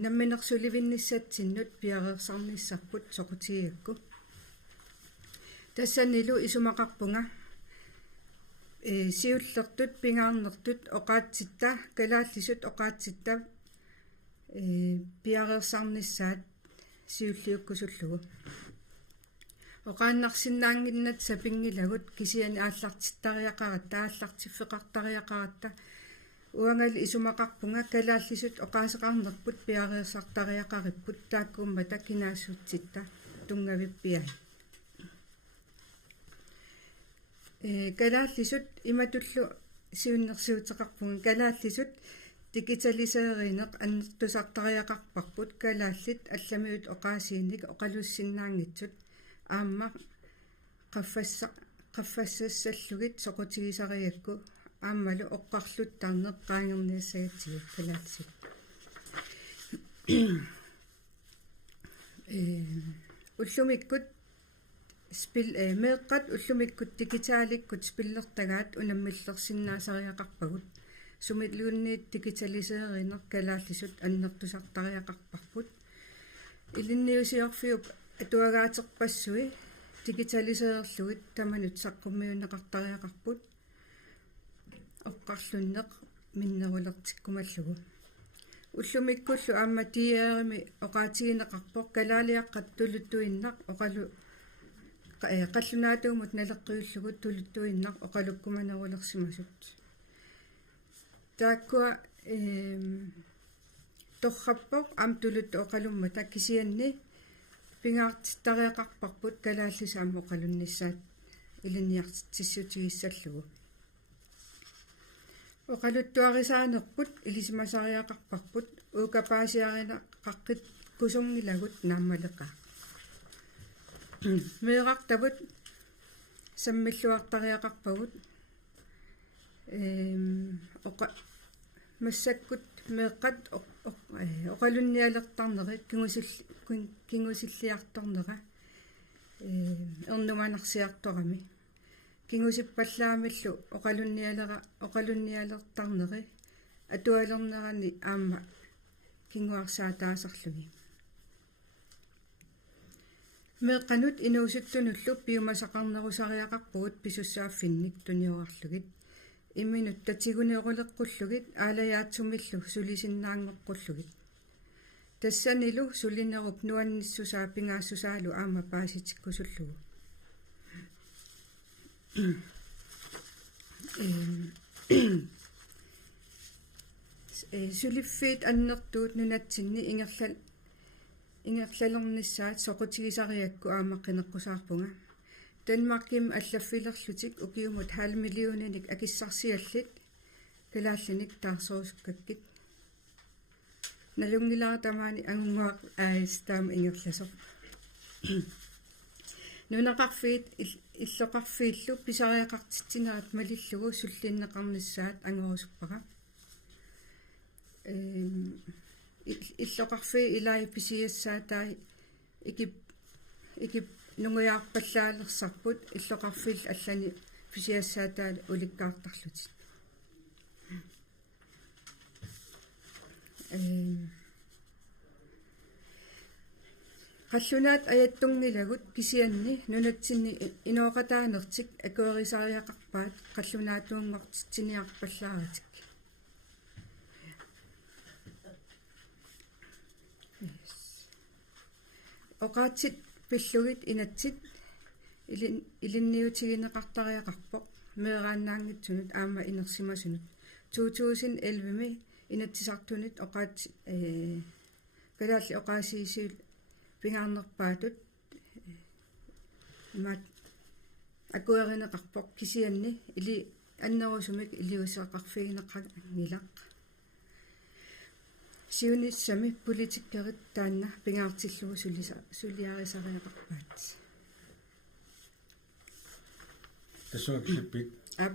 намминерсуливинниссатсиннут пиареерсарниссарпут соқутигиакку тассанилу исумақарпунга сиуллертут пингаарнертут оқаатситта калааллисут оқаатситта пиареерсарниссаат сиуллиуккусуллугу оқааннарсиннаангиннат сапингилагут кисиани ааллартиттариақарат тааллартиффеқартариақаратта уангали исумақарпунга калааллисут оқаасеқарнерпут пиареерсартариақариппут тааккууммата кинаассутситта тунгавиппиай калааллисут иматуллу сиуннерсиутеқарпунга калааллисут дигиталисееринеқ аннертусартариақарпарпут калааллит алламиут оқаасиинник оқалуссиннаангитсут аама qaffassassallugit soqutigisariakku ааммалу оққарлуттарнеқ qaangерниассагатсигу калаалсит уллумиккут спил меэққат уллумиккут дигитааликкут спиллертагаат унаммиллерсиннаасариақарпагут сумиллуунниит дигиталисееринеқ калааллисут аннертусартариақарпарпут илинниусиорфиуп атуагаатерпассуи дигиталисеерлугит таманут саққуммиунеқартариақарпут оққарлуннеқ миннерулертиккумаллугу уллумиккуллу аама тиеерими оқаатигинеқарпоқ калаалиаққат тулуттуиннақ оқалу қаллунаатуумут налеққиуллугут тулуттуиннақ оқалуккуманерулерсимасут тааккуа торраппоқ ам тулутту оқалуммата кисианни пингаартиттариақарпарпут калааллисаама оқалунниссаат илинниартиссутигиссаллугу оқалуттуарисаанерпут илисимасариақарпарпут уукапаасиарина қаққит кусунгилагут нааммалеқа меэрартавут саммиллуартариақарпагут оқа массаккут меэққат оқалунниалертарнери кингусиллиарторнера эрнуманарсиарторами кингусиппаллаамиллу оқалунниалертарнери атуалернерани аама кингуарсаатаасарлуги меэққанут инуусуттунуллу пиумасақарнерусариақарпугут писуссааффинник туниорарлугит имминут татигунеерулеққуллугит аалаяатсумиллу сулисиннаангоққуллугит тассанилу сулинеруп нуанниссусаа пингаассусаалу аама пааситиккусуллугу сулиффиит аннертуут нунатсинни ингерлалернissaat соқутигисариакку аамаққинеққусаарпунга Danmarkim аллаффилерлутик укиумут 0,5 миллионник акиссарсиаллит калааллиник таарсоруссуккаккит налунгилаартамаани ангуақ аистаам ингерласоқ нунақарфиит иллоқарфииллу писариақартитсинаат малиллугу суллиннеқарнissaат ангорусуппара иллоқарфи илаи писиассаатай икип нунгуяарпаллаалерсарпут иллоқарфил аллани писиассаатаал уликкаартарлутит қаллунаат аяттунгилагут кисианни нунатсинни иноқатаанертик акуерисариақарпаат қаллунаатуунгортитсиниарпаллааратик оқаатсит пиллугит инатсит илинниутигинеқартариақарпоқ меэрааннаангитсунут аама инерсимасунут 2011 ми инатсисартунит оқаат калаалли оқаасиисиул пингаарнерпаатут мат акуеринеқарпоқ кисианни или аннерусумик илиусеқарфигинеқангилақ сиунissami политиккерит таанна пингаартиллугу сулиарисариақарпаат тассуаккиппит ап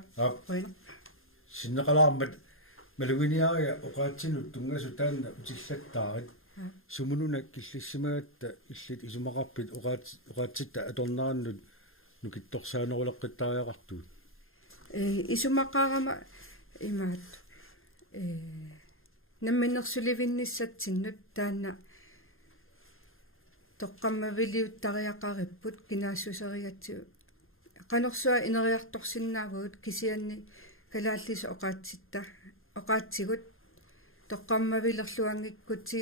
синнеқалаармат малугиниария оқаатсинут тунгасу таанна утиллаттаарит сумунунак киллиссимагатта иллит исумақарпит оқаатситта аторнаарнут нукитторсаанерулеққиттариақартуут исумаққарама имаат намминерсуливинниссатсиннут таанна тоққаммавилиуттариақариппут кинаассусериатсиу qanорсуа инериарторсиннаавгут кисианни калааллис оqaатсигут тоққаммавилерлуангиккути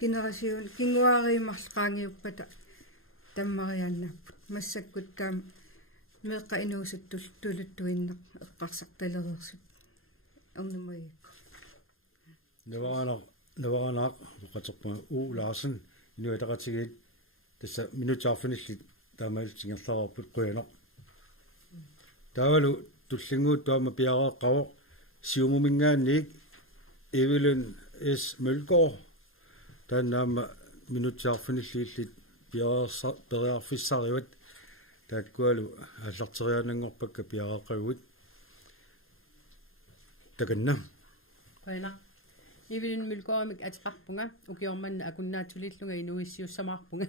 генерасиун кингуариимарлqaангиуппата таммариааннааппут массаккут таам меэққа инуусут тулуттуиннеқ эққарсарталереерсут аунумаикку наваранаақ уқатерпа Ларсен инуатақатигит тасса минутаарфинилли таамаалтингерларарпут қуянеқ таавалу туллингуут таама пиареэққаво сиумумингаанник Evelyn S. Mølgaard тааннаама минутаарфиниллииллит пиареарфиссариут тааккуалу аллартерианангорпакка пиареэққагут таканна Qana Evelyn Mølgaardmik атеқарпунга укиорманна акуннаатулиллунга инуиссиуссамаарпунга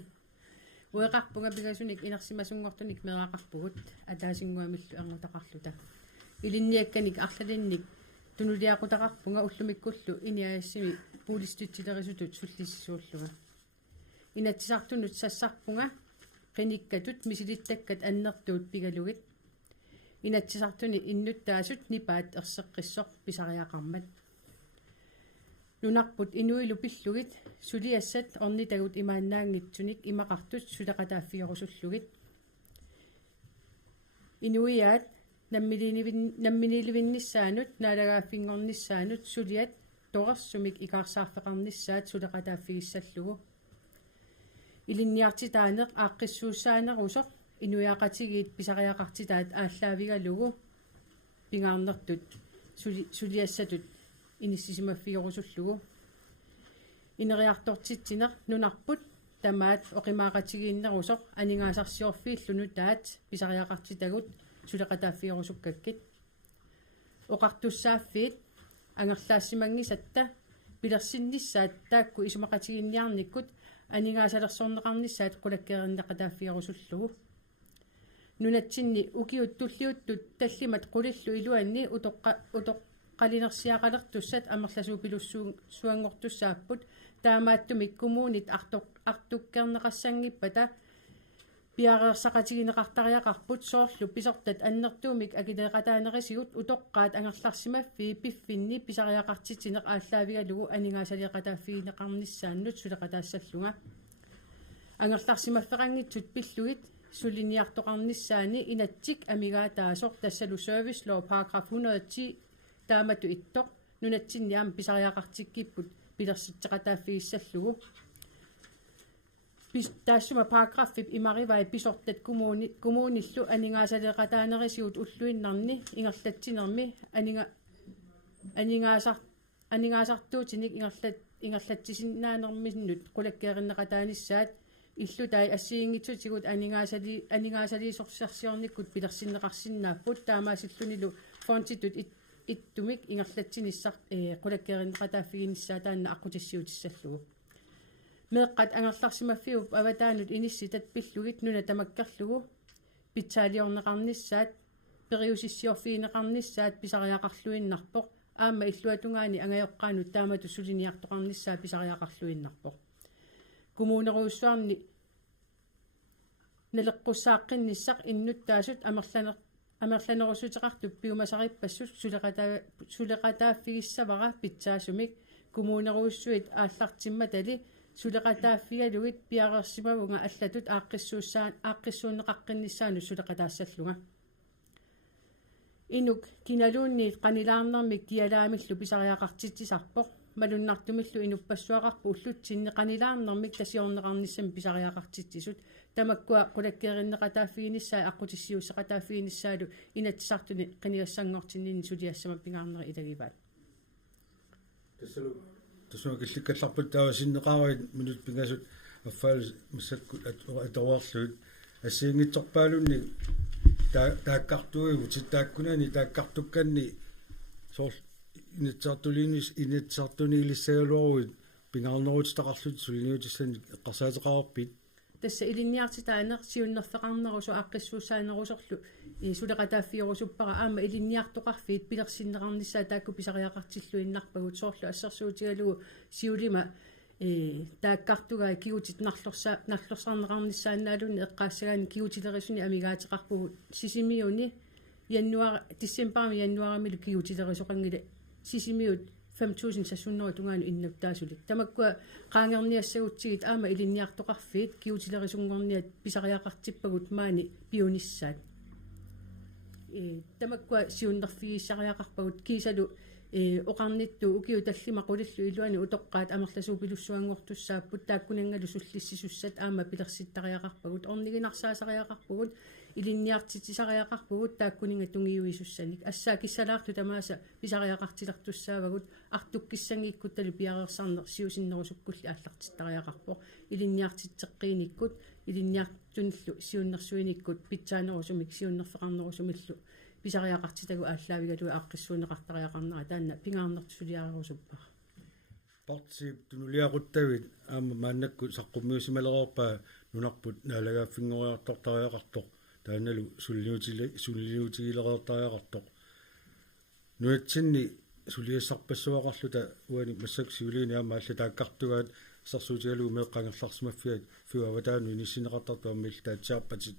уеқарпунга писасуник инерсимасунгортуник мераақарпугут атаасингуамиллу ангутақарлута илинниакканик арлалинник тунулиақутақарпунга уллумиккуллу иниаассими пулистутсилерисутут суллиссууллуга инатсисартунут сассарпунга qinikkatut misilittаккат аннертуут пигалугит инатсисартуни иннуттаасут нипаат ерсеққиссоқ писариақармат нунарпут инуилу пиллугит сулиассат орнитагут имааннаангитсуник имақартут сулеқатааффиорусуллугит инуиаат намминиливинниссаанут наалагааффингорниссаанут сулиат торерсумик икаарсаарфеқарниссаат сулеқатааффигиссаллугу илинниартитаанеқ ааққиссууссаанерусоқ инуяақатигиит писариақартитаат ааллаавигалугу пингаарнертут сулиассатут иниссисимаффиорусуллугу инериартортитсинеқ нунарпут тамаат оқимаақатигииннерусоқ анигаасарсиорфииллуну таат писариақартитагут сулеқатааффиорусуккаккит оқартуссааффиит ангерлаассимангисатта пилерсинниссаат таакку исумақатигинниарниккут анигаасалерсорнеқарниссаат қулаккериннеқатааффиорусуллугу нунатсинни укиут туллиуттут таллимат қулиллу илуанни утоққалинерсиақалертуссат амерласуупилуссуангортуссааппут таамааттумик кумуунит артуккернеқассангиппата пиареерсақатигинеқартариақарпут соорлу писортат аннертуумик акилеқатаанерисигут утоққаат ангерларсимаффи пиффинни писариақартитинеқ ааллаавигалугу анигаасалиақатааффигинеқарниссааннут сулеқатаассаллунга ангерларсимаффеқангитсут пиллугит сулиниартоқарниссаани инатсик амигаатаасор тассалу сервис лоо параграф 110 таамату иттоқ нунатсинниаам писариақартиккиппут пилерситсеқатааффигиссаллугу таассума параграффип имаривай писортат кумууниллу анигаасалеқатаанерисигут уллуиннарни ингерлатсинерми анигаасартуутиник ингерлатсисиннаанерминнут қулаккеериннеқатааниссаат иллутай ассиингитсутигут анигаасалиисорсарсиорниккут пилерсиннеқарсиннааппут таамаасиллунилу фонтитут иттумик ингерлатсиниссар қулаккеериннеқатааффигиниссаа таанна аққутиссиутиссаллугу меэққат ангерларсимаффиуп аватаанут инисситат пиллугит нуна тамаккарлугу питсаалиорнеқарниссаат периусиссиорфиинеқарниссаат писариақарлуиннарпоқ аама иллуатунгаани ангайоққаанут таамату сулиниартоқарниссаа писариақарлуиннарпоқ кумуунеруйуссуарни налеққуссааққинниссақ иннуттаасут амерланерусутеқартуп пиумасариппассут сулеқатааффигиссавара питсаасумик кумуунеруйуссуит ааллартимматали сулеқатааффигалугит пиареерсимавунга аллатут ааққиссуунеқаққиннссаану сулеқатаассаллунга инук киналуунниит қанилаарнэрмик киалаамиллу писариақартитсисарпоқ малуннартумиллу инуппассуақарпу уллутсинне қанилаарнэрмик тасиорнеқарниссам писариақартитсисут тамаккуа қулаккериннеқатааффигиниссаа аққутиссиуссеқатааффигиниссаалу инатсартуни қиниассангортиннини сулиассама пингаарнери илагиваат тасуа килликкалларпут таава синнеқарит минут пингасут аффаал массакку аторлуут ассиингитсорпаалунни тааккартуигу титтааккунани тааккартукканни соор инатсартунилиссагалуаруит пингаарнерутитақарлут сулиниутиссани эққарсаатеқарпит тасса илинниартитаанер сиуннерфеқарнерусу аққиссууссаанерусорлу сулеқатааффиорусуппара аама илинниартоқарфиит пилерсиннеқарниссаа таакку писариақартиллуиннарпагут соорлу ассерсуутигалугу сиулима тааккартугаа киутит нарлорсарнеқарниссааналуни эққаассагаани киутилерисуни амигаатеқарпугут сисимиуни яннуар диссембарми яннуарамилу киутилерисоқангила сисимиут 5000 сассуннери тунгаanu иннуттаасулик тамаккуа qaangerniassagutsigit aama ilinniartoqarfiit kiutilerisunngorniat pisariaqartippagut maani piunissaat тамаккуа сиуннерфигиссариақарпагут кисалу оқарнитtu укиу таллима qulillu iluani utoqqaat амерласуупилуссуангортуссааппут тааккунангалу суллиссисуссат аама пилерситтариақарпагут орнигинарсаасариақарпагут илинниартитисариақарпагут тааккунинга тунгиуисуссаник ассаа киссалаарту тамааса писариақартилертуссаавагут артуккиссангиккут талу пиареерсарнер сиусиннерусуккулли ааллартиттариақарпо илинниартитсеққииниккут илинниартуниллу сиуннерсуиниккут питсаанерусумик сиуннерфеқарнерусумиллу писариақартитагу ааллаавигалуи ааққиссуунеқартариақарнера таанна пингаарнертусулиарерусуппа партип тунулиақуттавит аама мааннакку саққуммиусималерерпаа нунарпут наалагааффингориартортариақартоқ таанналу суллиутигилереертариақартоқ нуатсинни сулиассарпассуақарлута уани массак сиулиини аама алла тааккартугаат сарсуутигалугу меэққангерларсимаффиак фиуаватаану ниссинеқартартуамма иллаатсиарпатит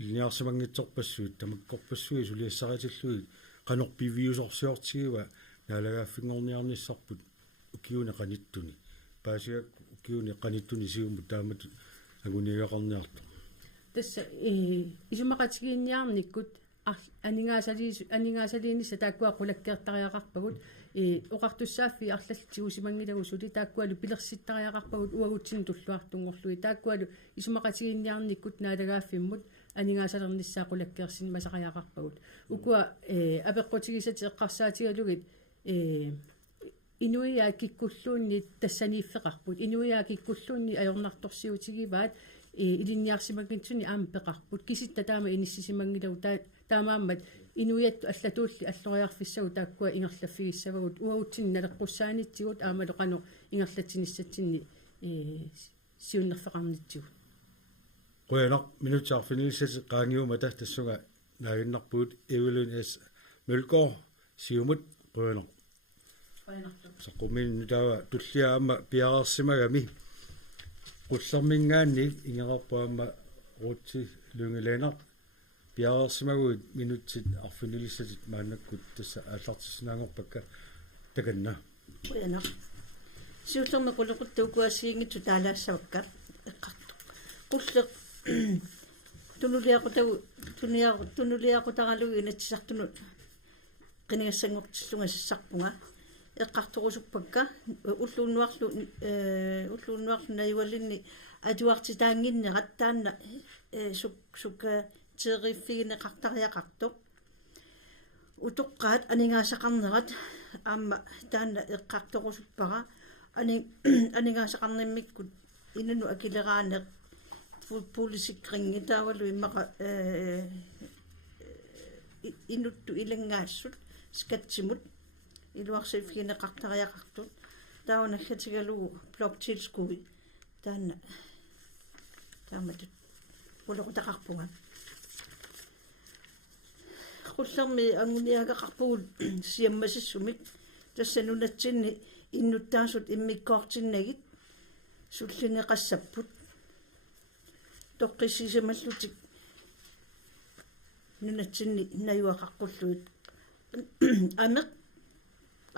илниарсимангитсорпассуит тамаккорпассуи сулиассаритиллуит канорпивиусорсиортигива наалагааффингорниарниссарпут укиуна каниттуни паасиак укиуни каниттуни сиумму таамат агуниақарниарто тасса исумақатигиинниарниккут анигаасалиинисса тааккуа қулаккеэртариақарпагут оқартуссааффи арлалтигусимангилагу сули тааккуалу пилерситтариақарпагут уагутсин туллуартунгорлуи тааккуалу исумақатигиинниарниккут наалагааффиммут анигаасалерниссаа қулаккеерсин масақариақарпагут укуа апеққутигисати эққарсаатигалугит инуиа киккуллуунни тассанииффеқарпут инуиа киккуллуунни ajornartorsiutigivаат илинниарсимагнитсуни аама пеқарпут киситта таама иниссисимангилагу таамааммат инуиатту аллатуулли аллориарфиссагу тааккуа ингерлаффигиссавагут уагутсин налеққуссаанитсигут аамалоқано ингерлатсиниссатсинни сиуннерфеқарнитсигу qoyanaq minutsaarfinilissasi qaangiumata tassунга naaginnarpuut evaluun mølgård siumut qoyanaq saqqumin nutaava tulliaamma piareersimagami qullermingaanni ingerarpuamma ruutsi lungilanaq piareersimaguit minutsit arfinilissatit maannakkut tassa aallartisnaangorpakka takanna qoyanaq siullerme quluquttuukuassiingitsu taalaassavakkat eqqartu qulleq tunuliaqutaralugi inatsisartunut qinigassangortillunga sassarpunga eqqartorusukpakka ulluunnuarlu naiuallinni atuartitaanginnerat taanna sukka teeriffigineqartariaqartoq utoqqaat aningaasaqarnerat aamma taanna eqqartorusuppara aningaasaqarnimmikkut inunu akileraane polisikringi taavalu immaqa inuttu ilangaassut skatsimut iluarsiifgineqartariaqartut taunallatigalugu bloktilskui taanna taamatut puluqutaqarpunga qullermi anguniagaqarpugut siammasissumik tassanunatsinni innuttaasut immikkoortinnagit sullineqassapput toqqisiisamallutik nunatsinni nayuaqaqqulluit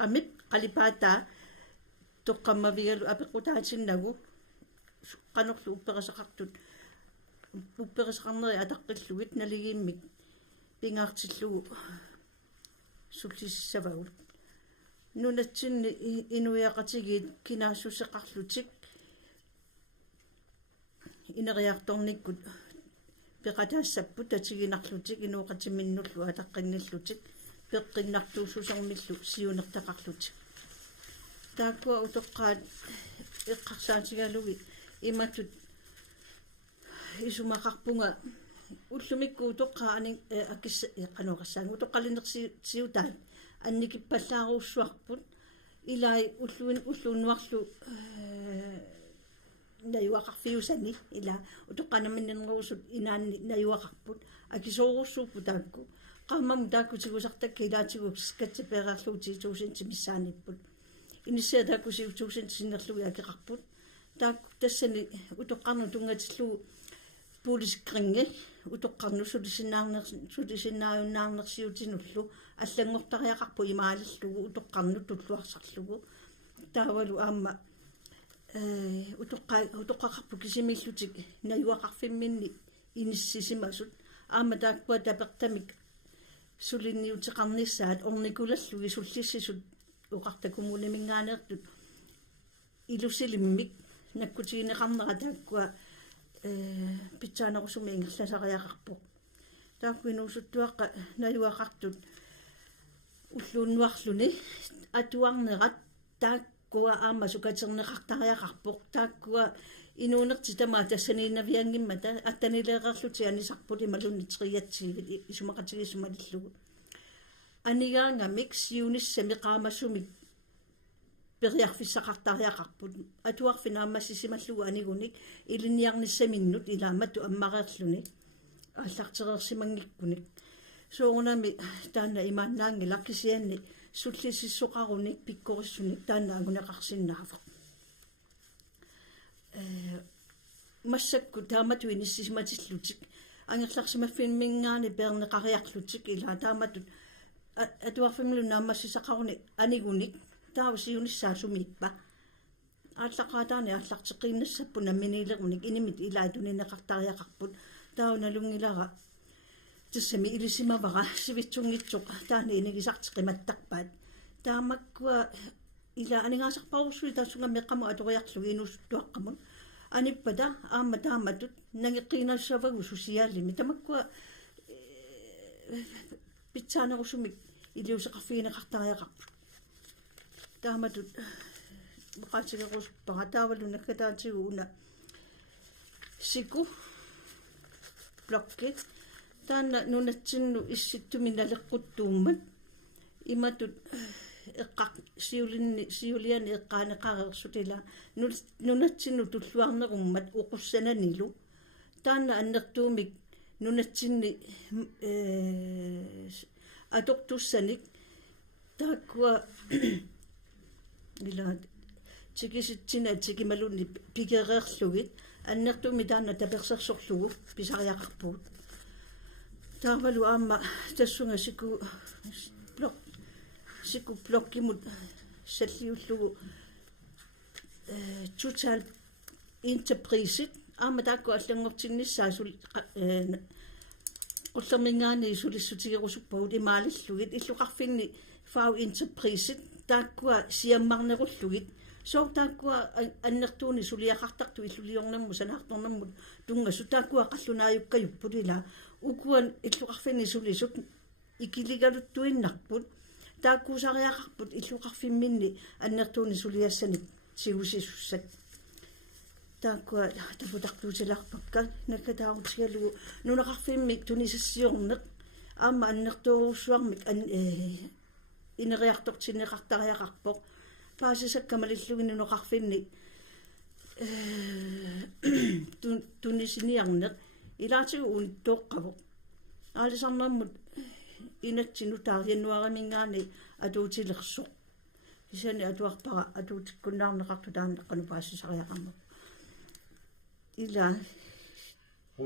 amik qalipaata toqqammavigalu apeqqutaatsinnagu qanorlu uppeqasaqarneri ataqqilluit naligiimmik pingaartillugu sullissavagut nunatsinni inuiaqatigiit kinaassuseqarlutik ineriartornikkut peqataassapпут атигинарлутик инуоқатиминнуллу атаққинниллутик пеққиннартуусусормиллу сиунертақарлутик тааккуа утоққаат эққарсаатигалуги иматут исумақарпунга уллумикку утоққаани акисса эққануақассаан утоққалинерсиутаат анникиппаллааруussуарпут илай уллуунуарлу nayuaqarfiusani ila utoqqanaminnerusut inaanni nayuaqarput akisoorussuppu taakku qaammamu taakkutigusartakka ilaatigu skatsipeerarluuti 2000 missaanipput inissea taakkusi 2000 sinnerlugi akeqarput taakku tassani utoqqarnu tungatillu puuliskringi utoqqarnu sulisinnaayunnaarnersiutinullu аллангортариақарпу имааллугу утоққарну туллуарсарлугу таавалу аама утоққақарпу кисимиллутик наюақарфимминни иниссисимасут аама тааккуа тапертамик сулинниутеқарниссаат орникулаллуги суллиссисут уқартакумунимингаанеэртут илусилиммик наккутигинеқарнера тааккуа питсаанерусуми ингерласариақарпу тааккуинуусуттуаққа наюақартут уллууннуарлуни атуарнерат тааккуа аама сукатернеқартариақарпоқ тааккуа инуунерти тамаа тассанииннавиангиммата аттанилеэқарлути анисарпути малунни триатсиивит исумақатигисумалиллугу анигаангамик сиуниссами qaamassumik периарфиссақартариақарпут атуарфинааммассисималлугу анигуник илинниарниссаминнут илааматту аммареерлуни аллартерерсимангиккуник соорунами таана имааннаанги лаккисианни суллисиссоқаруник пиккориссуник таана агунеқарсиннаафа массакку таамату иниссисиматиллутик ангерларсимаффинмингаани пернеқариарлутик ила тааматут атуарфимлу наамассисақаруни анигуник таавсиуниссаасумииппа ааллақаатаани ааллартеқииннассаппу намминилеруник инимит илаатунинеқартариақарпут тауналунгилара тассами илисимавара сивитсунгитсоқ таани инигисартеқиматтарпаат таамаккуа ила анигаасарпарусуи тассунга меққаму аториарлуги инуссуттуаққамут аниппата аама тааматут нагеққинассавагу сусиааллими тамаккуа питсаанерусумик илиусеқарфигинеқартариақарпут тааматут мақатигерусуппара таавалунаккатаатигу уна сику блоккит таана нунатсинну исситтуми налеққуттууммат иматут эққақ сиулиани эққаанеқарерсутила нунатсинну туллуарнеруммат оқуссананилу таана аннертуумик нунатсинни атортуссаник тааккуа ила тикиситсина тикималунни пигереерлугит аннертуми таана таперсерсорлугу писариақарпуут таавалу аама тассунга сику блоккимут саллиуллугу total interpriset аама таакку аллангортинниссаасул qullermingaani sulissutigerusuppagut imaalillugit illuqarfinni fau interpriset taakkua siammarnerullugit soo taakkua annertuuni suliaqartartu illuliornammu sanaartornammut tungassu taakkua qallunaayukkayuppulila ukuan illuqarfinni sulisut ikiligaluttuinnarput taakkuusariaqarput illuqarfimminni annertuuni suliassanik siusisussat taakkua taputartuutilarpakka nakataarutigalugu nunaqarfimmi tunisassiorneq aama annertuurussuarmik ineriartortinneqartariaqarpoq paasisakkamalillugi nunoqarfinni tunisiniarneq ilaatigu unittoqqavoq aalisarnammut inatsinu taariannuaramingaani atuutilersoq isani atuarpara atuutikkunnaarneqartu taanneqqanu paasisariaqarmoq ila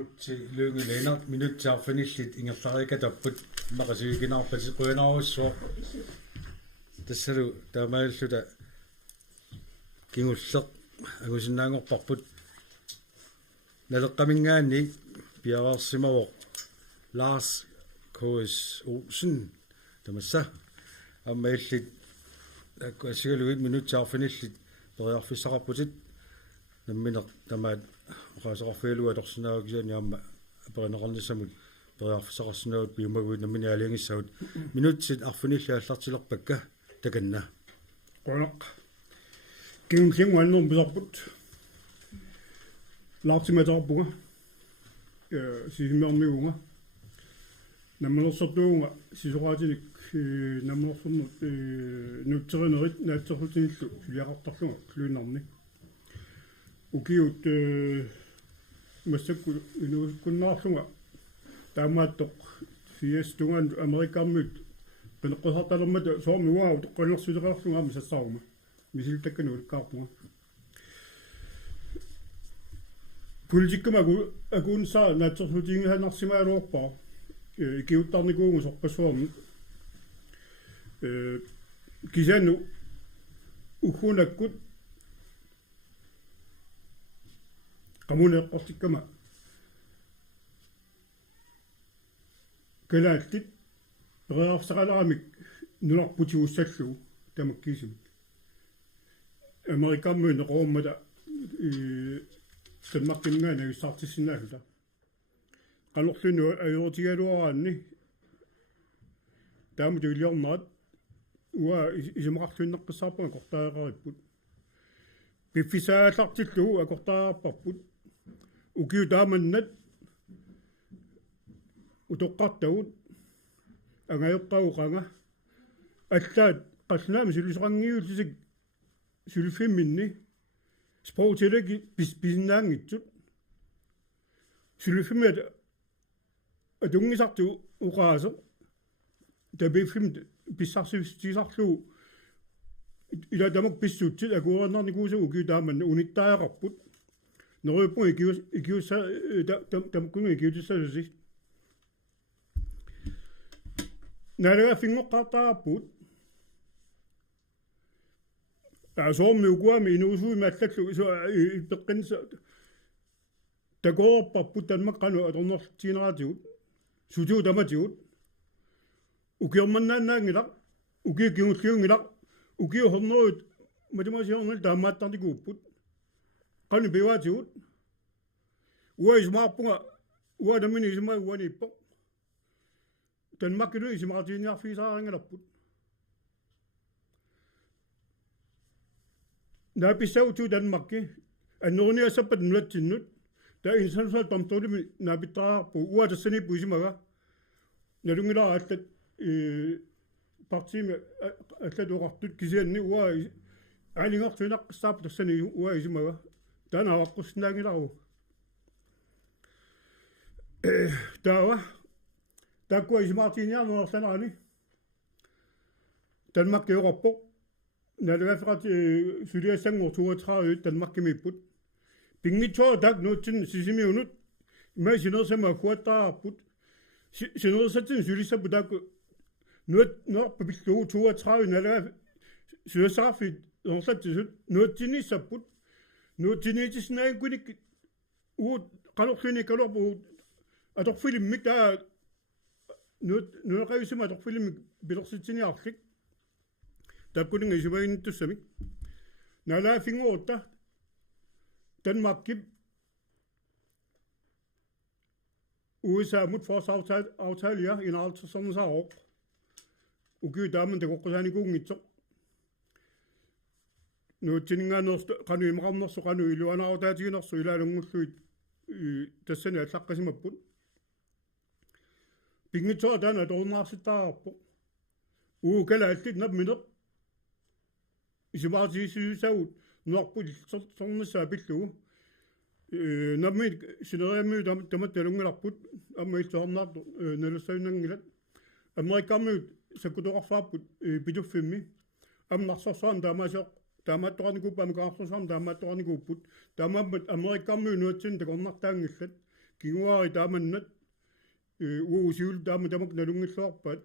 utsi lyngelenert minutsaarfanillit ingerlarikatapput maqasigiginarpatiquinarussoo tassalu taamaalluta kingulleq agusinnaangorparput naleqqamingaanni piavarsimawoq Lars K.S. Olsen tamassa ammaillit akkuasigalugit minutsaarfanillit periarfissaqarputit nammineq tamaat oqaasaqarfialua torsinaagisaani aamma aperineqarnissamut periarfissaqarsinuut piumaguit nammini aliangissagut minutsit arfunilli allartilerpakka takanna qonoq kingullinguannum pisarput laartimatarpuga sisimmiarmiguga nammalersortuunga sisoqaatinik nammalersornut nuutterinerit naatserlutinillu suliaqartarlunga kluinarni ukiut massakku kunnaarlunga taamaattoq fiestungan amerikammut qeneqqusartalermata soormi uau toqqanersuleqarlunga masassaaruma misiltakkanu ulkaarpunga politikkama akunsaa naatserlutiingihanarsimaaluorpaa ikiuttarnikuungu sorpassuarmi kisanu uhunakkut qamuneqqortikkama kalaattit perearsaqalaramik nularputiussallugu tamakkiisimik amerikammu neqormata sanmartingaana issartissinaaluta qalorlunu ajortigaluaraanni taamutu iliornaat uа исимақарлуннеққиссаарпага кортаақариппут пиффисааллартиллугу акортаақарпарпут укиу тааманнат утоққартагут ангайоққауқанга аллаат қаллаами сулисоқангиуллисик сулиффимминни спортилеги писнаангитсут сулиффиммат атунгисарту уқаасо табиффим писсарсивистисарлуу ила тамак писсуутсит акуернарникуусугу киутааманна униттаақарпут нерюппу икиусса тамкуни икиутиссалуси нарага фингоққартаарпут таасоорми укуами инуусуи маллаллу иппеққинса такоорпарпут танмаққану аторнерлтиинератигут сутуу таматигут укиорманнааннаангилақ укиукиунгиллиунгилақ укиухорнеруут математикиорнал таамааттартикууппут қани пиваатигут уаисмаарпунга уадамини исмаа уаниппоқ танмаккилу исмаартиниарфисаарангиларпут нааписсауту танмакки аннеруниассаппат нулатсиннут та интернационал домстолими наапиттараарпу уатассаниппу исмага налунгиларааллат партиме алладуqartut кисианни уа алингартунаққиссаап тассани уа исмага танааваққусснаангилару таава таккуа исмаартиниарнерланерани Danmark Europpo налгафрати сулиассангур 32 Danmarkimipпут пингитсоо так нуутсин сисимиунут имасинерсама куаттаарпут синерсатсин сулиссаппу таакку нуат пабиллуу 32 налга сюсаафит орсатсисут нуутсиниссаппут нуутсинитиснаагкуник уут қалорлуни калорпу аторфилиммик таа нуақависима аторфилиммик билерситсиниарлик таккунинга исумагинниттуссамик налаафингуутта Danmark USA mot forsvarsaftale ja i alt som så op. Og givet damen det går sådan i gang ikke så. Nu tænker jeg kan du imram så kan du i løbet af dagen når så lader du så det sender jeg takker sig på. Penge så der når du når så der på. Og kan altid når minutter. I bare sige så nok på sådan så bitte. Nammi sinarami tamattalungalarput amma itsoornaart nalussaunangilat amerikammi sakutoqarfaaput pituffimmi amnarsorsaam taamaattoqarnikuuppa amikaarsorsaam taamaattoqarnikuupput taamaammat amerikammi nuatsin takornartaangillat kiguari taamannat uusiul taama tamak nalungilluarpat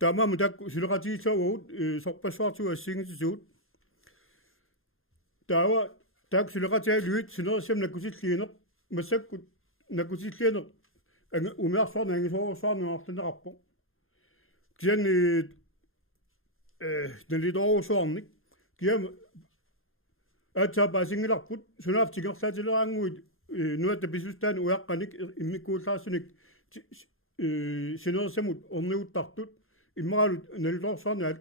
taamaammu takku suleqatiissavuut sorpassuartuga assingisuut taava tak suleqatialuit sinersam nakusilliineq massakkut nakusilliineq umiarsornaangisoorsornaartaneqarpo kianni nalidorussornik kiam atsaapaasingilarput sunaaftigerlaatileranguit nuatta pisustaan uaqqanik immikkuullaarsunik sinersamut orniuttartut immaralut nalidorsornaat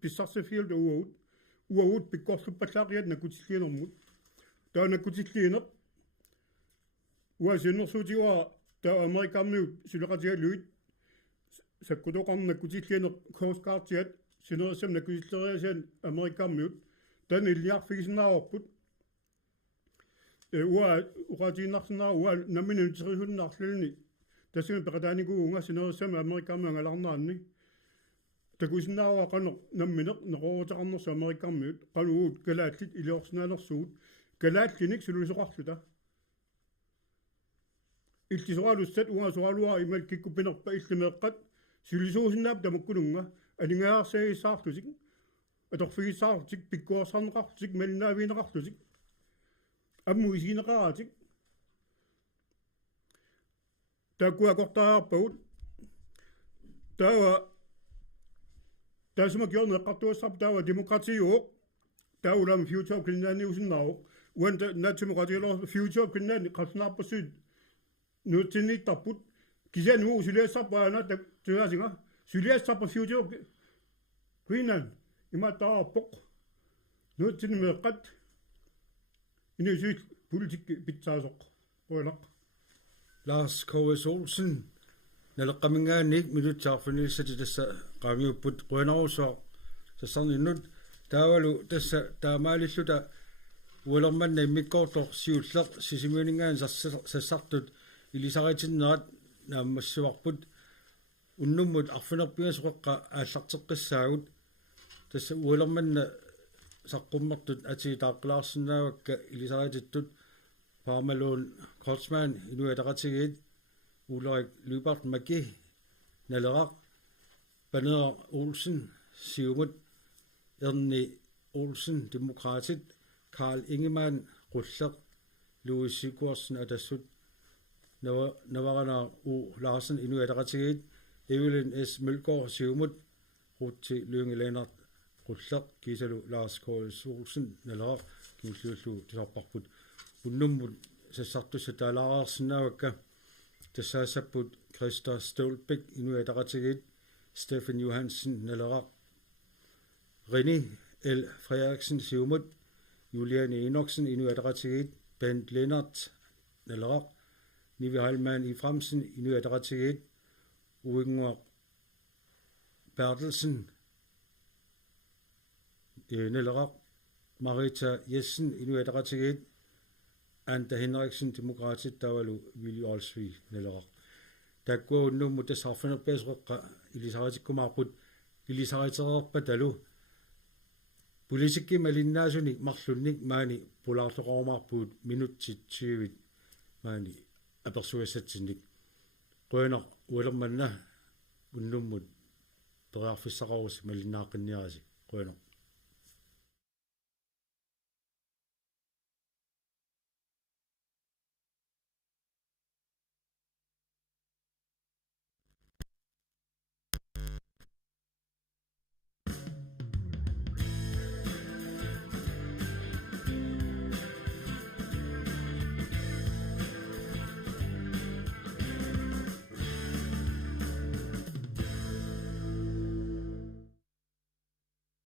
pissarsafialta uaut pikkorluppallaaqiyat nakutilliinermut taa nakutilliineq uasinersuutiwa taa amerikammiut suleqatigaluit sakkutoqarna nakutilliineq coast guardiat sinersam nakutilleriasian amerikammiut тан иллиарфигиснааварпут уа уqatiinnarsnaa уа наминун тирихуннаарлүни тассуна пекатааникууга синерissama америккаама галарнаанни такусиннаава qano намминеq неqoorutaqarnersu америккармиут qanuut калааллит илиорсинааnersugut калааллиник сулусоqarluta иллисуалуссат уасуалуа имал киккупинерпа иллимеэккат сулисуусиннаап тамаккулунга алингаарсаагиссаарлусик аторфигиссаартик пиккуарсарнеқартик малинаавинеқарлусик амму исинеқаратик такуакортаарпагут таа таасма киорнеққартуассарп таава демократиуоқ таулам фьючер клинааниусиннаавоқ уанта натсимоқатиалор фьючер клинаани қарснаарпассуит нуутсинниттарпут кисануу сулиассарпаана так туасинга сулиассарпа фьючер клинaan иматаарпоқ нуутсинмеэққат инисуит политикки питсаасоқ қуалақ Lars K.S. Olsen налеққамингааник минутсаарфунилиссати тасса qaamiupput quanaruso тассарниннут таавалу тасса таамаалиллута уалерманна иммиккоортлор сиуллеқ сисимуунингаан сассартут илисаритиннерат нааммассуарпут уннуммут арфинерпиасоқеққа ааллартеққиссаагут тасса уалерманна саққуммартут атигитааққилаарсинаавакка илисарититтут Parmalon Kortsman inuataqatigit Ulrik Lybart Magi nalerak Baneder Olsen Siumut Erni Olsen Demokratit Karl Ingemann Rutler Louis Sigurdsson Adasut Navarana U Larsen inuataqatigit Evelyn S. Mølgaard Siumut Rutti Lønge Lennart Rutler Gisalu Lars K.S. Olsen nalerak Gisalu Tisarparput Unnummut sassartussa taalaararsinnaavakka tassaasapput Krista Stolbæk inuataqatigit Stefan Johansen naleraq René L. Frederiksen siumut Juliane Enoksen inuataqatigit Bent Lennart naleraq Nivi Heilmann i Fremsen inuataqatigit Uinger Bertelsen naleraq Marita Jessen inuataqatigit Anta Henriksen Demokratit Tavalu Willy Olsvig nalerak takko nummu tasarfanerpeesreqqa ilisaritikkumaarput ilisaritererpatalu politikki malinnaasuni marlunnik maani pulaartoqormaarpuut minuttit 20 maani apersuassatsinnik qoiner ualermanna unnummut periarfissaqarus malinnaaqinniarasi qoiner